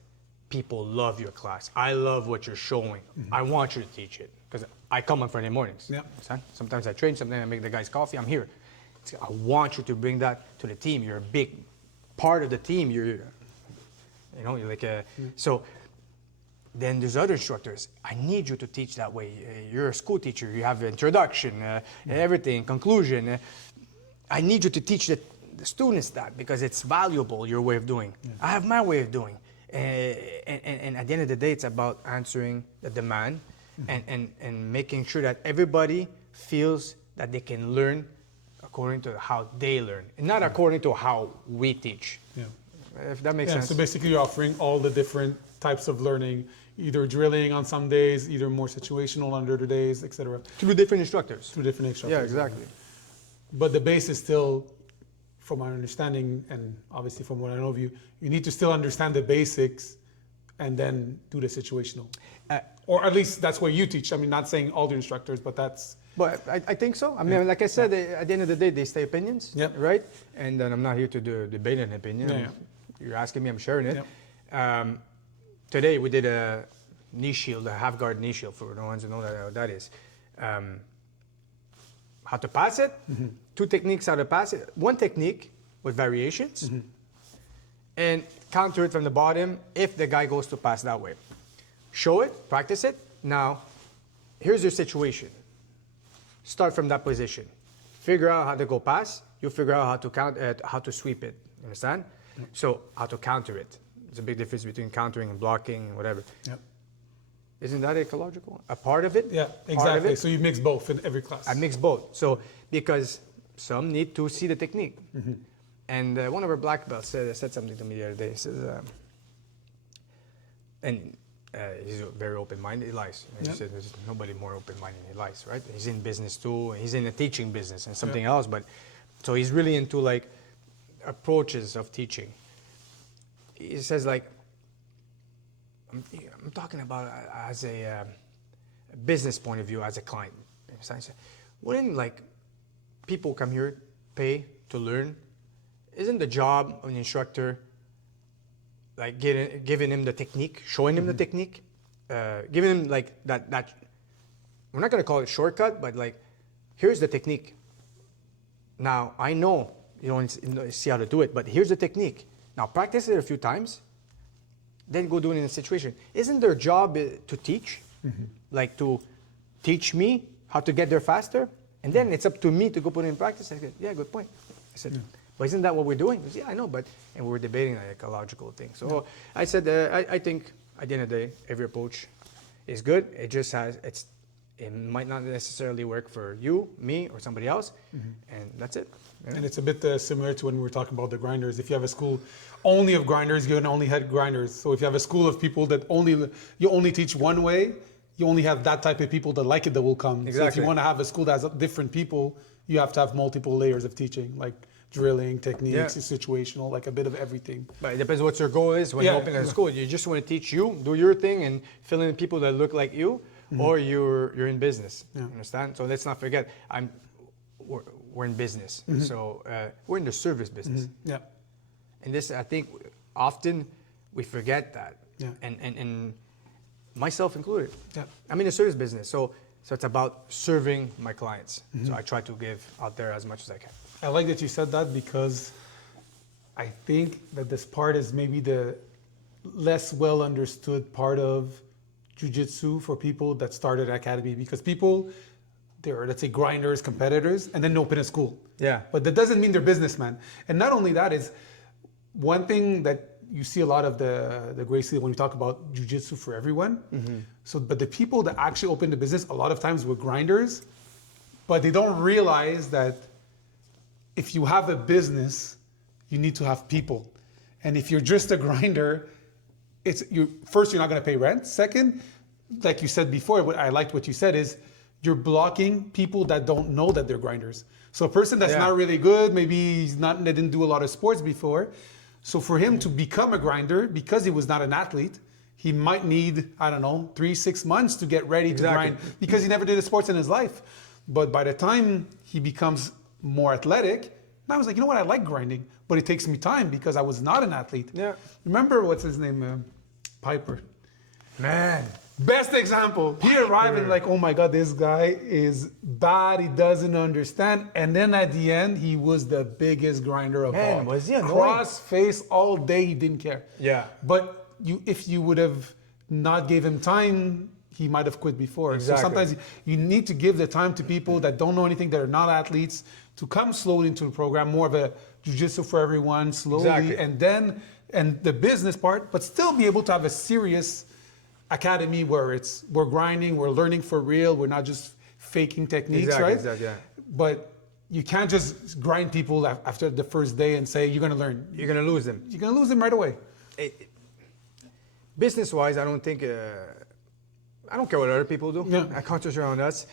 people love your class. I love what you're showing. I want you to teach it, because I come on Friday mornings. Yeah. Sometimes I train, sometimes I make the guys coffee, I'm here. I want you to bring that to the team. You're a big part of the team. You're like so. Then there's other instructors. I need you to teach that way. You're a school teacher. You have introduction, everything, conclusion. I need you to teach the students that because it's valuable, your way of doing. I have my way of doing. And at the end of the day, it's about answering the demand and making sure that everybody feels that they can learn according to how they learn, and not according to how we teach. Yeah. If that makes sense. So basically you're offering all the different types of learning, either drilling on some days, either more situational on other days, etc. Through different instructors. Through different instructors. Yeah, exactly. But the base is still, from my understanding, and obviously from what I know of you, you need to still understand the basics and then do the situational. Or at least that's what you teach. I mean, not saying all the instructors, but that's... But I think so. I mean, like I said, at the end of the day, they stay opinions, Yep. right? And then I'm not here to debate an opinion. Yeah. You're asking me, I'm sharing it. Yep. Today, we did a knee shield, a half guard knee shield, for the ones who know what that is. How to pass it, 2 techniques how to pass it. 1 technique with variations, and counter it from the bottom if the guy goes to pass that way. Show it, practice it. Now, here's your situation. Start from that position. Figure out how to go pass. You figure out how to sweep it. Understand? So how to counter it. There's a big difference between countering and blocking and whatever. Yep. Isn't that ecological? A part of it? Yeah, exactly. So you mix both in every class. I mix both. So because some need to see the technique. And one of our black belts said something to me the other day. He says, he's very open-minded. He lies. He said there's nobody more open-minded. He lies, right? He's in business too. He's in the teaching business and something else. But so he's really into like approaches of teaching. He says like, I'm talking about as a business point of view, as a client. So I said, wouldn't like people come here, pay to learn? Isn't the job of an instructor like giving him the technique, showing him the technique, giving him like that? We're not gonna call it shortcut, but like, here's the technique. Now I know you don't see how to do it, but here's the technique. Now practice it a few times. Then go do it in a situation. Isn't their job to teach? Like to teach me how to get there faster? And then it's up to me to go put it in practice. I said, yeah, good point. I said, but isn't that what we're doing? He said, yeah, I know, but, and we were debating an ecological thing. So I said, I think at the end of the day, every approach is good. It just it might not necessarily work for you, me, or somebody else. And that's it. Yeah. And it's a bit similar to when we were talking about the grinders. If you have a school only of grinders, you can only have grinders. So if you have a school of people that you only teach one way, you only have that type of people that like it that will come. Exactly. So if you want to have a school that has different people, you have to have multiple layers of teaching, like drilling, techniques, situational, like a bit of everything. But it depends what your goal is when you open a school. You just want to teach you, do your thing, and fill in people that look like you, or you're in business. You understand? So let's not forget, we're in business. So we're in the service business. Yeah. And this, I think, often we forget that. Yeah. And myself included. Yeah. I'm in the service business. So it's about serving my clients. So I try to give out there as much as I can. I like that you said that because I think that this part is maybe the less well understood part of jiu-jitsu for people that started academy, because people, they're, let's say, grinders, competitors, and then open a school. Yeah. But that doesn't mean they're businessmen. And not only that, is one thing that you see a lot of the Gracie when we talk about jiu-jitsu for everyone. So, but the people that actually open the business, a lot of times were grinders, but they don't realize that if you have a business, you need to have people. And if you're just a grinder, first, you're not going to pay rent. Second, like you said before, what I liked what you said is you're blocking people that don't know that they're grinders. So a person that's not really good, maybe they didn't do a lot of sports before. So for him to become a grinder, because he was not an athlete, he might need, 3-6 months to get ready to grind, because he never did sports in his life. But by the time he becomes more athletic, I was like, you know what, I like grinding, but it takes me time because I was not an athlete. Yeah. Remember, what's his name? Piper. Man. Best example. He arrived and like, oh my God, this guy is bad. He doesn't understand. And then at the end, he was the biggest grinder of all. Man, was he annoying? Cross face all day. He didn't care. Yeah. But if you would have not gave him time, he might have quit before. Exactly. So sometimes you need to give the time to people that don't know anything, that are not athletes, to come slowly into the program, more of a jiu-jitsu for everyone, slowly, and the business part, but still be able to have a serious academy where we're grinding, we're learning for real, we're not just faking techniques, right? Exactly, yeah. But you can't just grind people after the first day and say, you're going to learn. You're going to lose them. You're going to lose them right away. Business-wise, I don't think, I don't care what other people do. Yeah. I concentrate on us.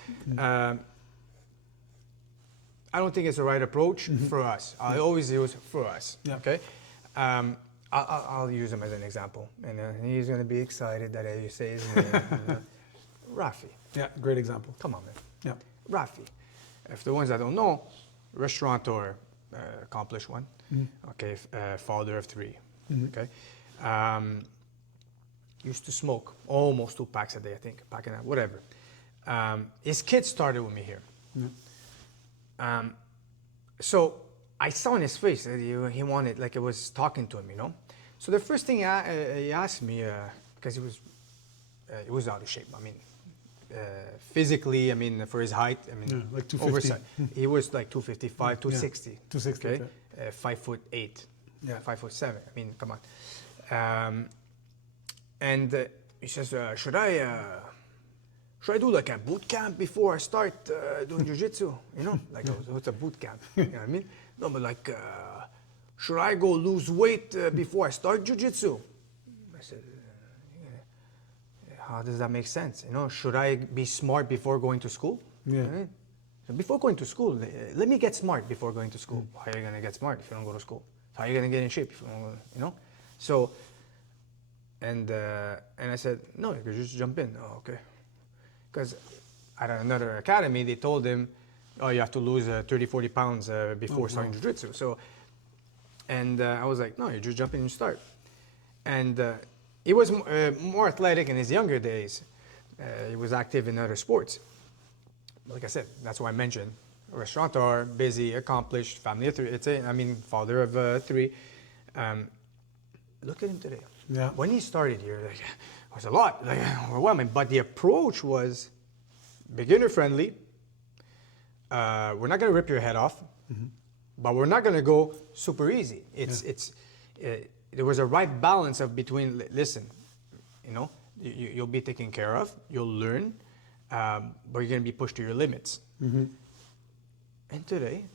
I don't think it's the right approach for us. I always use for us. Yeah. Okay. I'll use him as an example, and he's gonna be excited that you say his name. Rafi. Yeah, great example. Come on, man. Yeah. Rafi. If the ones that don't know, restaurateur, accomplished one. Okay, father of 3. Okay. Used to smoke almost 2 packs a day, I think, pack and a half, whatever. His kids started with me here. So I saw in his face that he wanted, like I was talking to him, you know. So the first thing he asked me, because he was out of shape. I mean, physically, I mean, for his height, I mean, like 250. oversized. He was like 255, 260. 260. Okay, okay. 5'8". Yeah. 5'7". I mean, come on. And he says, should I do like a boot camp before I start doing jiu-jitsu? You know, like what's a boot camp? You know what I mean? No, but like, should I go lose weight before I start jiu-jitsu? I said, how does that make sense? You know, should I be smart before going to school? Yeah. Right? So before going to school, let me get smart before going to school. How are you gonna get smart if you don't go to school? How are you gonna get in shape if you don't go, you know? So, and I said, no, you could just jump in. Oh, okay. Because at another academy, they told him, oh, you have to lose 30, 40 pounds before starting jiu-jitsu. So, and I was like, no, you just jump in and start. And he was more athletic in his younger days. He was active in other sports. Like I said, that's why I mentioned restaurateur, busy, accomplished, family of 3. Father of 3. Look at him today. Yeah. When he started here, like, it was a lot, like overwhelming. But the approach was beginner friendly. We're not gonna rip your head off, but we're not gonna go super easy. There was a right balance of between. Listen, you know, you'll be taken care of. You'll learn, but you're gonna be pushed to your limits. And today,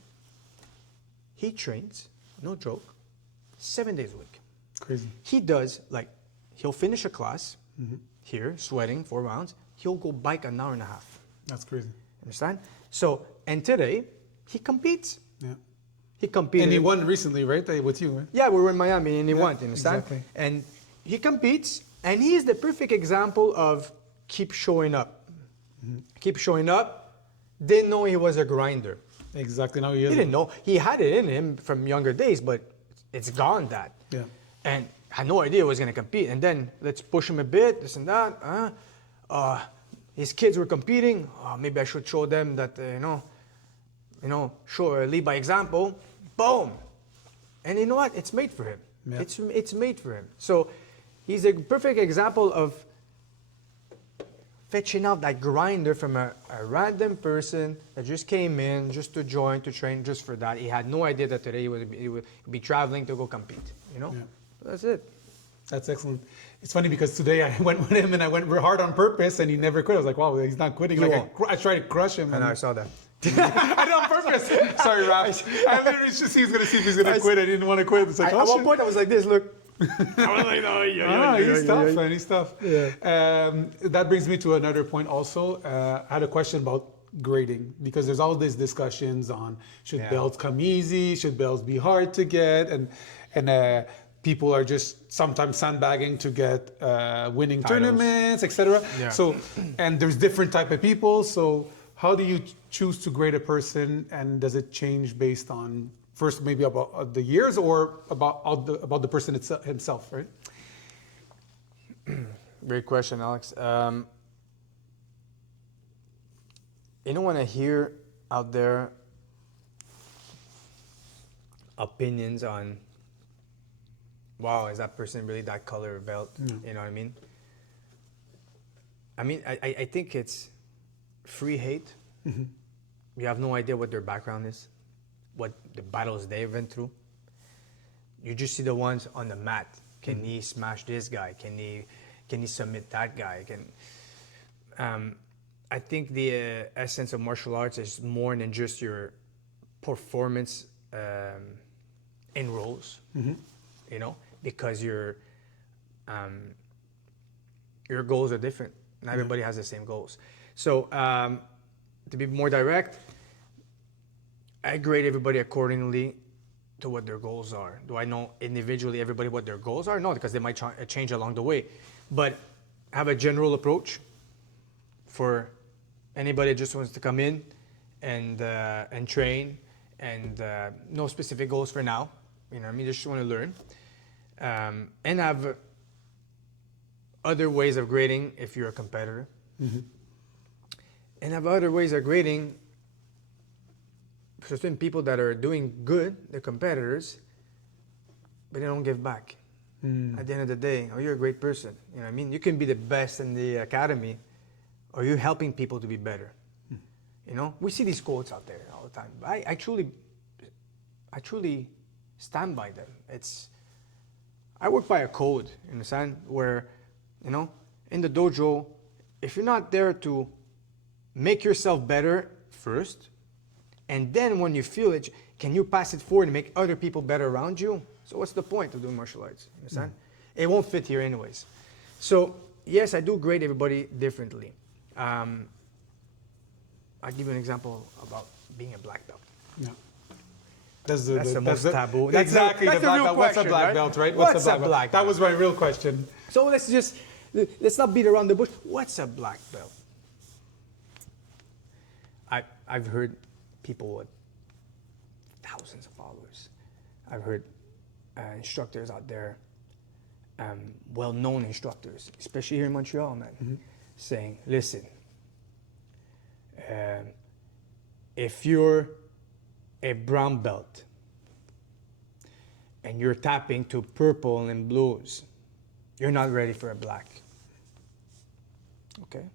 he trains, no joke, 7 days a week. Crazy. He does, like, he'll finish a class here, sweating 4 rounds. He'll go bike an hour and a half. That's crazy. Understand? So, and today, he competes. Yeah. He competed. And he won recently, right? With you, right? Yeah, we were in Miami and he won, you understand? Exactly. And he competes, and he is the perfect example of keep showing up. Keep showing up. Didn't know he was a grinder. Exactly. Now he is. He didn't know. He had it in him from younger days, but it's gone that. Yeah. And had no idea he was going to compete. And then let's push him a bit, this and that. His kids were competing. Oh, maybe I should show them that, lead by example. Boom. And you know what? It's made for him. Yeah. It's made for him. So he's a perfect example of fetching out that grinder from a random person that just came in just to join, to train just for that. He had no idea that today he would be traveling to go compete, you know? Yeah. That's it. That's excellent. It's funny because today I went with him and I went hard on purpose and he never quit. I was like, wow, he's not quitting. He Like won't. I tried to crush him. And I saw that. I did on purpose. Sorry, Raph. I literally just see he's gonna see if he's gonna quit. I didn't want to quit. It's like, At one point, I was like this, look. I was like, no, he's tough, man. He's tough. Yeah. That brings me to another point also. I had a question about grading because there's all these discussions on should belts come easy, should belts be hard to get, and people are just sometimes sandbagging to get winning tournaments, etc. Yeah. So, and there's different type of people. So, how do you choose to grade a person, and does it change based on first maybe about the years or about the person himself, right? Great question, Alex. When I hear out there opinions on, wow, is that person really that color belt? You know what I mean? I think it's free hate. You have no idea what their background is, what the battles they've been through. You just see the ones on the mat. Can he smash this guy? Can he submit that guy? I think the essence of martial arts is more than just your performance in roles. You know, because your goals are different. Not everybody has the same goals. So to be more direct, I grade everybody accordingly to what their goals are. Do I know individually everybody what their goals are? No, because they might change along the way. But have a general approach for anybody that just wants to come in and train, and no specific goals for now. You know what I mean? Just want to learn. And have other ways of grading if you're a competitor. And have other ways of grading for certain people that are doing good, they're competitors, but they don't give back. At the end of the day, oh, you're a great person. You know what I mean? You can be the best in the academy, or you're helping people to be better. You know, we see these quotes out there all the time. I truly stand by them. I work by a code, you understand, where, you know, in the dojo, if you're not there to make yourself better first, and then when you feel it, can you pass it forward and make other people better around you? So what's the point of doing martial arts? You understand? It won't fit here anyways. So yes, I do grade everybody differently. I'll give you an example about being a black belt. Yeah. That's the most taboo. Exactly. That's the black real belt. What's a question, black right? belt, right? What's a black That belt? was my real question. So let's not beat around the bush. What's a black belt? I've heard people with thousands of followers. I've heard instructors out there, well-known instructors, especially here in Montreal, man, saying, listen, if you're a brown belt and you're tapping to purple and blues, you're not ready for a black. Okay?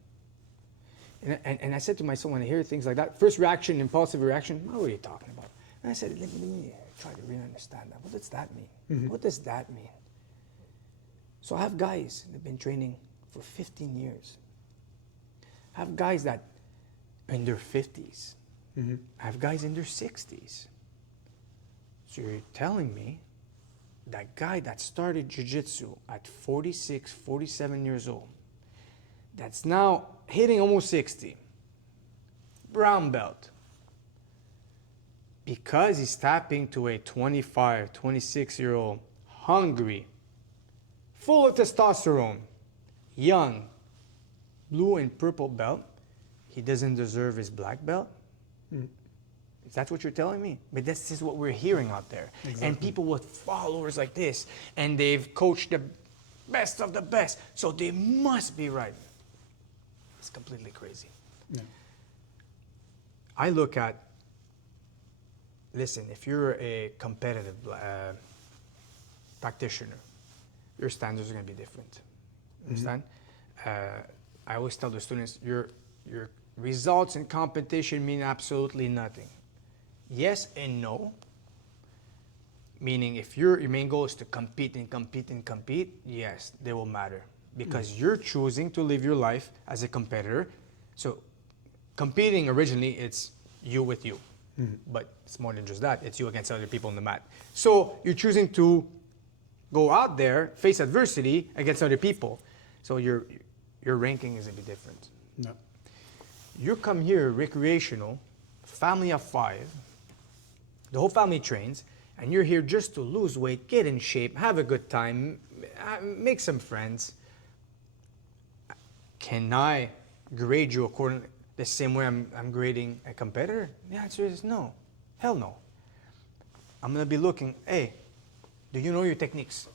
And I said to myself, when I hear things like that, first reaction, impulsive reaction, what are you talking about? And I said, let me try to really understand that. What does that mean? What does that mean? So I have guys that have been training for 15 years. I have guys that are in their 50s. I have guys in their 60s. So you're telling me that guy that started jiu-jitsu at 46, 47 years old, that's now hitting almost 60, brown belt, because he's tapping to a 25, 26-year-old, hungry, full of testosterone, young, blue and purple belt, he doesn't deserve his black belt? Is that what you're telling me? But this is what we're hearing out there. Exactly. And people with followers like this, and they've coached the best of the best, so they must be right. It's completely crazy. Yeah. I look at, listen, if you're a competitive practitioner, your standards are going to be different. Understand? I always tell the students, your results in competition mean absolutely nothing. Yes and no. Meaning, if your main goal is to compete and compete and compete, yes, they will matter. Because you're choosing to live your life as a competitor. So competing originally, it's you with you. But it's more than just that. It's you against other people on the mat. So you're choosing to go out there, face adversity against other people. So your ranking is going to be different. No. You come here recreational, family of 5, the whole family trains, and you're here just to lose weight, get in shape, have a good time, make some friends. Can I grade you according the same way I'm grading a competitor? The answer is no. Hell no. I'm going to be looking, hey, do you know your techniques?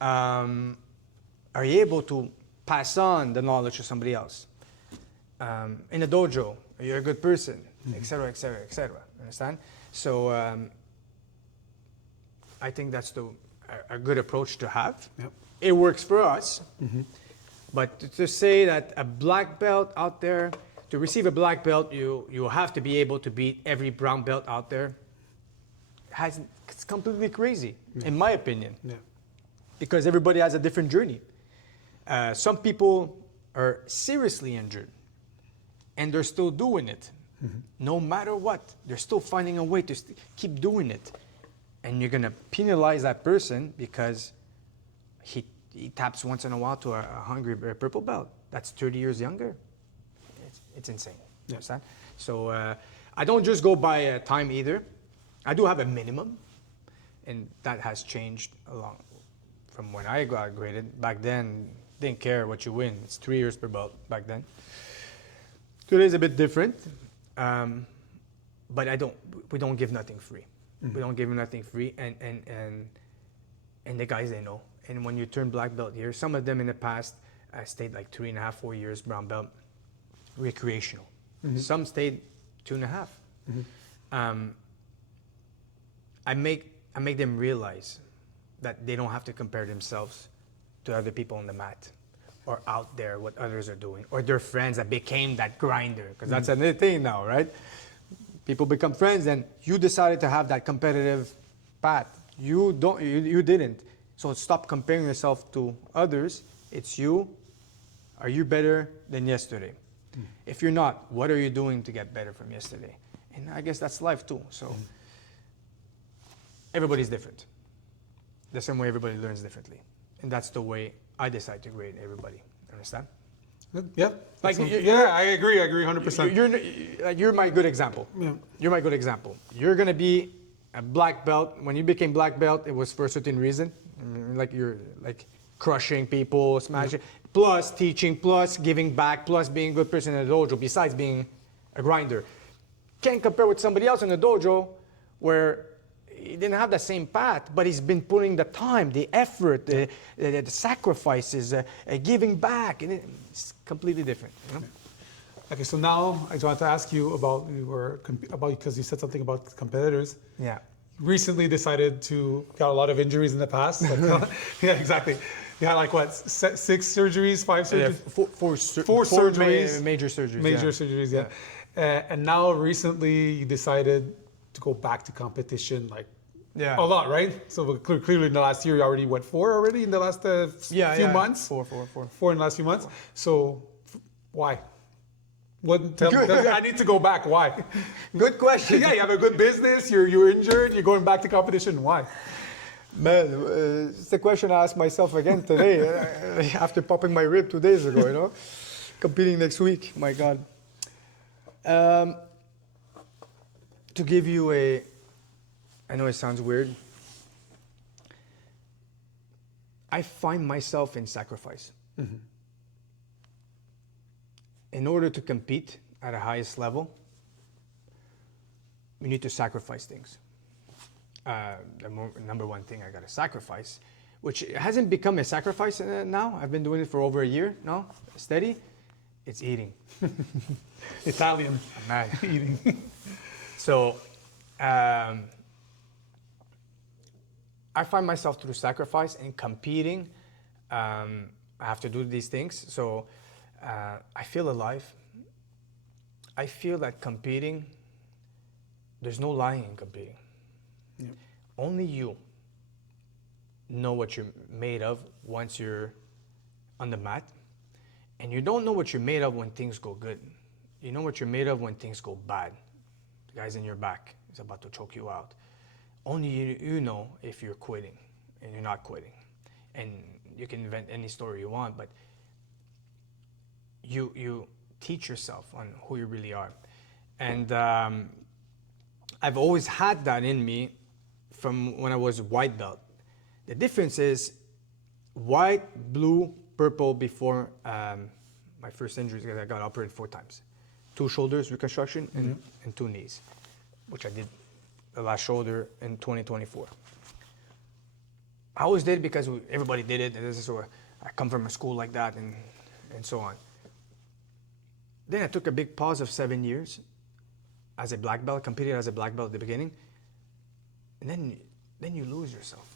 Are you able to pass on the knowledge to somebody else? In a dojo, are you a good person? Etc., etc., etc. Understand? So I think that's a good approach to have. Yep. It works for us. But to say that a black belt out there, to receive a black belt, you have to be able to beat every brown belt out there, it's completely crazy, in my opinion. Yeah. Because everybody has a different journey. Some people are seriously injured, and they're still doing it. No matter what, they're still finding a way to keep doing it. And you're going to penalize that person because he taps once in a while to a hungry purple belt that's 30 years younger. It's insane. You understand? So I don't just go by time either. I do have a minimum, and that has changed along from when I graduated. Back then, didn't care what you win. It's 3 years per belt back then. Today's a bit different, but we don't give nothing free. We don't give nothing free, and the guys, they know. And when you turn black belt here, some of them in the past stayed like 3.5, 4 years brown belt, recreational. Some stayed 2.5. I make them realize that they don't have to compare themselves to other people on the mat or out there what others are doing or their friends that became that grinder, because that's another thing now, right? People become friends, and you decided to have that competitive path. You didn't. So stop comparing yourself to others. It's you. Are you better than yesterday? If you're not, what are you doing to get better from yesterday? And I guess that's life too. So everybody's different. The same way everybody learns differently. And that's the way I decide to grade everybody. Understand? Yeah. Like, I agree 100%. You're my good example. Yeah. You're my good example. You're going to be a black belt. When you became black belt, it was for a certain reason. Like you're like crushing people, smashing, plus teaching, plus giving back, plus being a good person in the dojo, besides being a grinder. Can't compare with somebody else in the dojo where he didn't have the same path, but he's been putting the time, the effort, the sacrifices, giving back, and it's completely different. You know? Okay, so now I just want to ask you about because you said something about competitors. Yeah. Recently decided to got a lot of injuries in the past. Yeah, exactly. You had like what, 6 surgeries, 5 surgeries? Yeah, four surgeries. Major surgeries. Major surgeries, yeah. And now recently you decided to go back to competition, like a lot, right? So clearly in the last year you already went 4 already in the last few months. Four in the last few months. So why? I need to go back. Why? Good question. Yeah, you have a good business. You're injured. You're going back to competition. Why? Man, it's a question I asked myself again today after popping my rib 2 days ago. You know, competing next week. My God. To give you I know it sounds weird. I find myself in sacrifice. In order to compete at the highest level, you need to sacrifice things. The number one thing I got to sacrifice, which hasn't become a sacrifice now. I've been doing it for over a year now, steady. It's eating. Italian. I'm mad. Eating. So, I find myself through sacrifice and competing. I have to do these things. So, I feel alive. I feel that competing, there's no lying in competing. Yeah. Only you know what you're made of once you're on the mat. And you don't know what you're made of when things go good. You know what you're made of when things go bad. The guy's in your back is about to choke you out. Only you know if you're quitting and you're not quitting. And you can invent any story you want, but you teach yourself on who you really are. And I've always had that in me from when I was white belt. The difference is white, blue, purple before my first injuries. I got operated 4 times. 2 shoulders reconstruction and 2 knees, which I did the last shoulder in 2024. I always did it because everybody did it. And this is where I come from a school like that and so on. Then I took a big pause of 7 years as a black belt, competed as a black belt at the beginning. And then you lose yourself.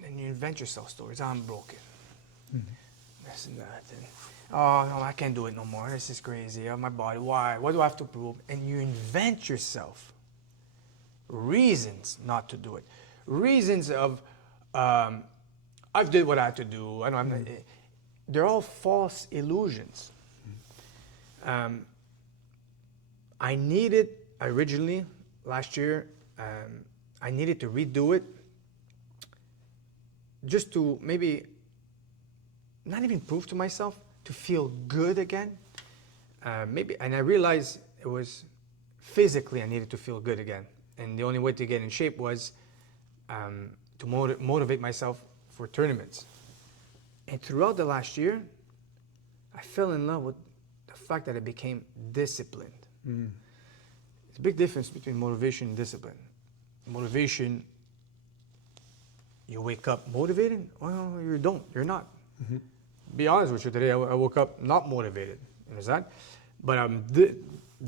Then you invent yourself stories. I'm broken. This and that. And, oh, no, I can't do it no more. This is crazy. Oh, my body. Why? What do I have to prove? And you invent yourself reasons not to do it. Reasons of, I've did what I had to do. I know I'm not, they're all false illusions. I needed, originally, last year, I needed to redo it just to maybe not even prove to myself, to feel good again. And I realized it was physically I needed to feel good again. And the only way to get in shape was to motivate myself for tournaments. And throughout the last year, I fell in love with the fact that I became disciplined. It's a big difference between motivation and discipline. Motivation, you wake up motivated? Well, you don't. You're not. Be honest with you, today I woke up not motivated. You understand? But I'm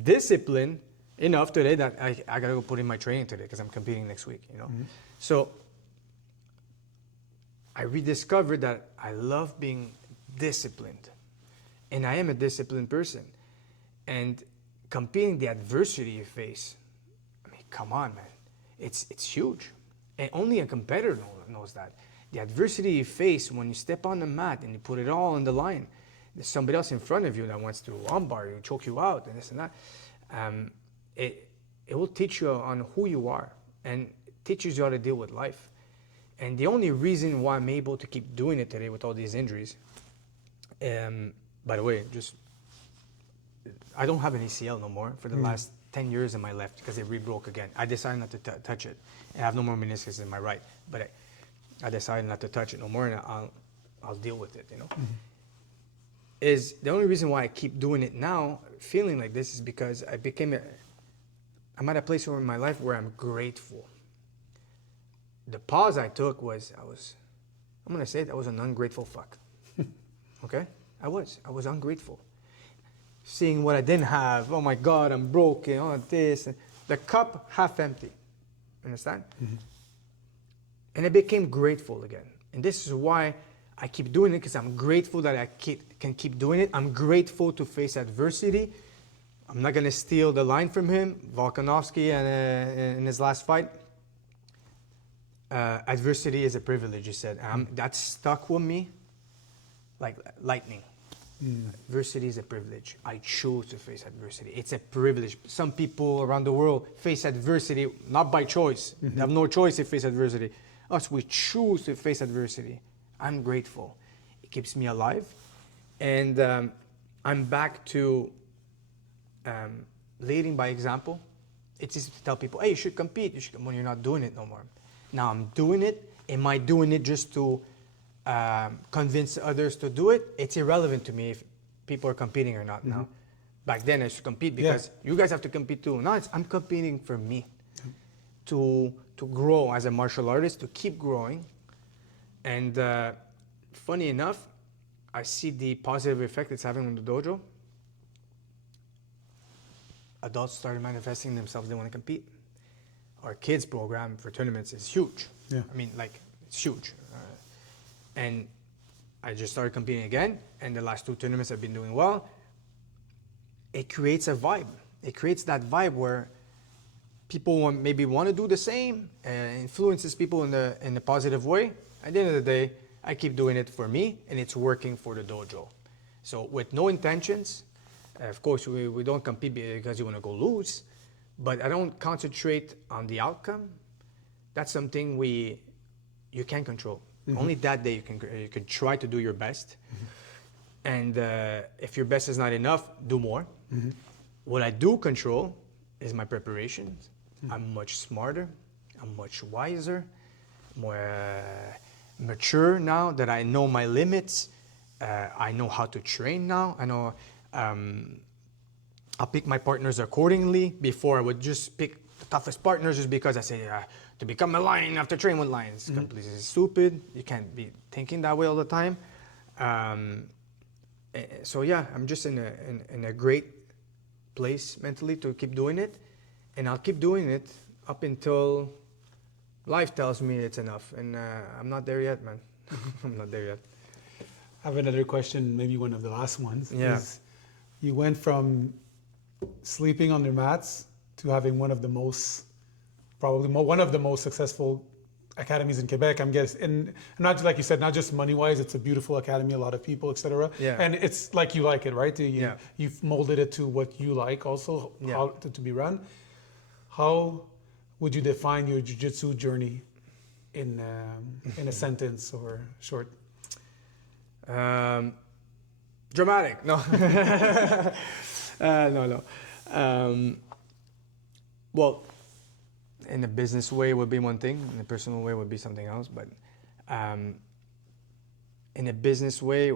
disciplined enough today that I gotta go put in my training today because I'm competing next week. You know, so I rediscovered that I love being disciplined, and I am a disciplined person. And competing, the adversity you face, I mean, come on, man, it's huge, and only a competitor knows that. The adversity you face when you step on the mat and you put it all on the line. There's somebody else in front of you that wants to armbar you, choke you out, and this and that. It will teach you on who you are and teaches you how to deal with life. And the only reason why I'm able to keep doing it today with all these injuries, by the way, I don't have an ACL no more for the last 10 years in my left because it re-broke again. I decided not to touch it. I have no more meniscus in my right, but I decided not to touch it no more, and I'll deal with it, you know. Is the only reason why I keep doing it now, feeling like this, is because I'm at a place in my life where I'm grateful. The pause I took was, I'm gonna say it, I was an ungrateful fuck. Okay? I was ungrateful. Seeing what I didn't have, oh my God, I'm broken, all this. The cup half empty, understand? And I became grateful again. And this is why I keep doing it, because I'm grateful that I can keep doing it. I'm grateful to face adversity. I'm not going to steal the line from him, Volkanovski, in his last fight. Adversity is a privilege, he said. That stuck with me like lightning. Adversity is a privilege. I chose to face adversity. It's a privilege. Some people around the world face adversity not by choice. They have no choice to face adversity. Us, we choose to face adversity. I'm grateful. It keeps me alive. And I'm back to leading by example. It's easy to tell people, hey, you should compete. When you're not doing it no more. Now I'm doing it. Am I doing it just to convince others to do it? It's irrelevant to me if people are competing or not now. Back then I used to compete because you guys have to compete too. Now I'm competing for me to grow as a martial artist, to keep growing. And funny enough, I see the positive effect it's having on the dojo. Adults started manifesting themselves, they want to compete. Our kids program for tournaments is huge. I mean, like, it's huge. And I just started competing again, and the last 2 tournaments I've been doing well. It creates a vibe. It creates that vibe where people maybe want to do the same, influences people in the positive way. At the end of the day, I keep doing it for me, and it's working for the dojo. So with no intentions, of course, we don't compete because you want to go lose, but I don't concentrate on the outcome. That's something you can control. Only that day you can try to do your best. And if your best is not enough, do more. What I do control is my preparations. I'm much smarter. I'm much wiser, more mature now that I know my limits. I know how to train now. I know I'll pick my partners accordingly. Before I would just pick the toughest partners just because I say, to become a lion, you have to train with lions. It's completely stupid. You can't be thinking that way all the time. So yeah, I'm just in a great place mentally to keep doing it. And I'll keep doing it up until life tells me it's enough. And I'm not there yet, man. I'm not there yet. I have another question, maybe one of the last ones. Yeah. You went from sleeping on your mats to having one of the most successful academies in Quebec, I'm guessing. And not like you said, not just money-wise, it's a beautiful academy, a lot of people, etc. Yeah. And it's like you like it, right? You've molded it to what you like also, how to be run. How would you define your jiu-jitsu journey in a sentence or short? Dramatic. No. No. Well, In a business way would be one thing, in a personal way would be something else. But in a business way,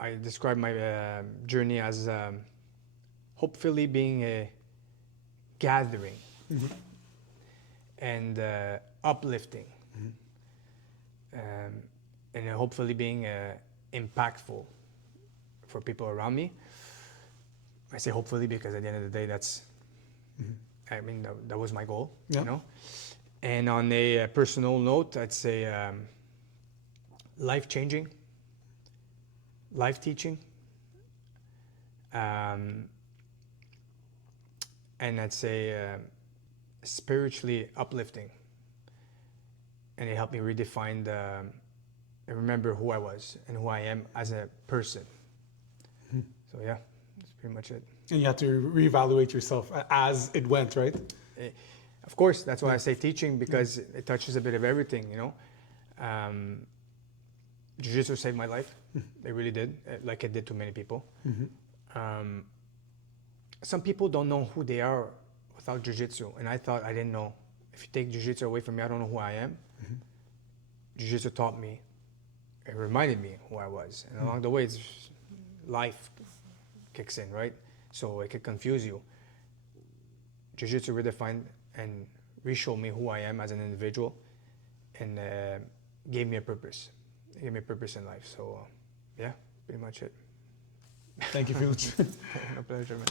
I describe my journey as hopefully being a gathering and uplifting, and hopefully being impactful for people around me. I say hopefully because at the end of the day, that's, I mean, that was my goal, you know. And on a personal note, I'd say life-changing, life-teaching, and I'd say spiritually uplifting. And it helped me redefine and remember who I was and who I am as a person. So yeah, that's pretty much it. And you have to reevaluate yourself as it went, right? Of course, that's why I say teaching, because it touches a bit of everything, you know. Jiu-Jitsu saved my life. It really did, like it did to many people. Some people don't know who they are without Jiu-Jitsu, and I thought I didn't know. If you take Jiu-Jitsu away from me, I don't know who I am. Jiu-Jitsu taught me, it reminded me who I was. And along the way, it's life kicks in, right? So it could confuse you. Jiu-Jitsu redefined and re-showed me who I am as an individual, and gave me a purpose. It gave me a purpose in life. So yeah, pretty much it. Thank you, Felix. My pleasure, man.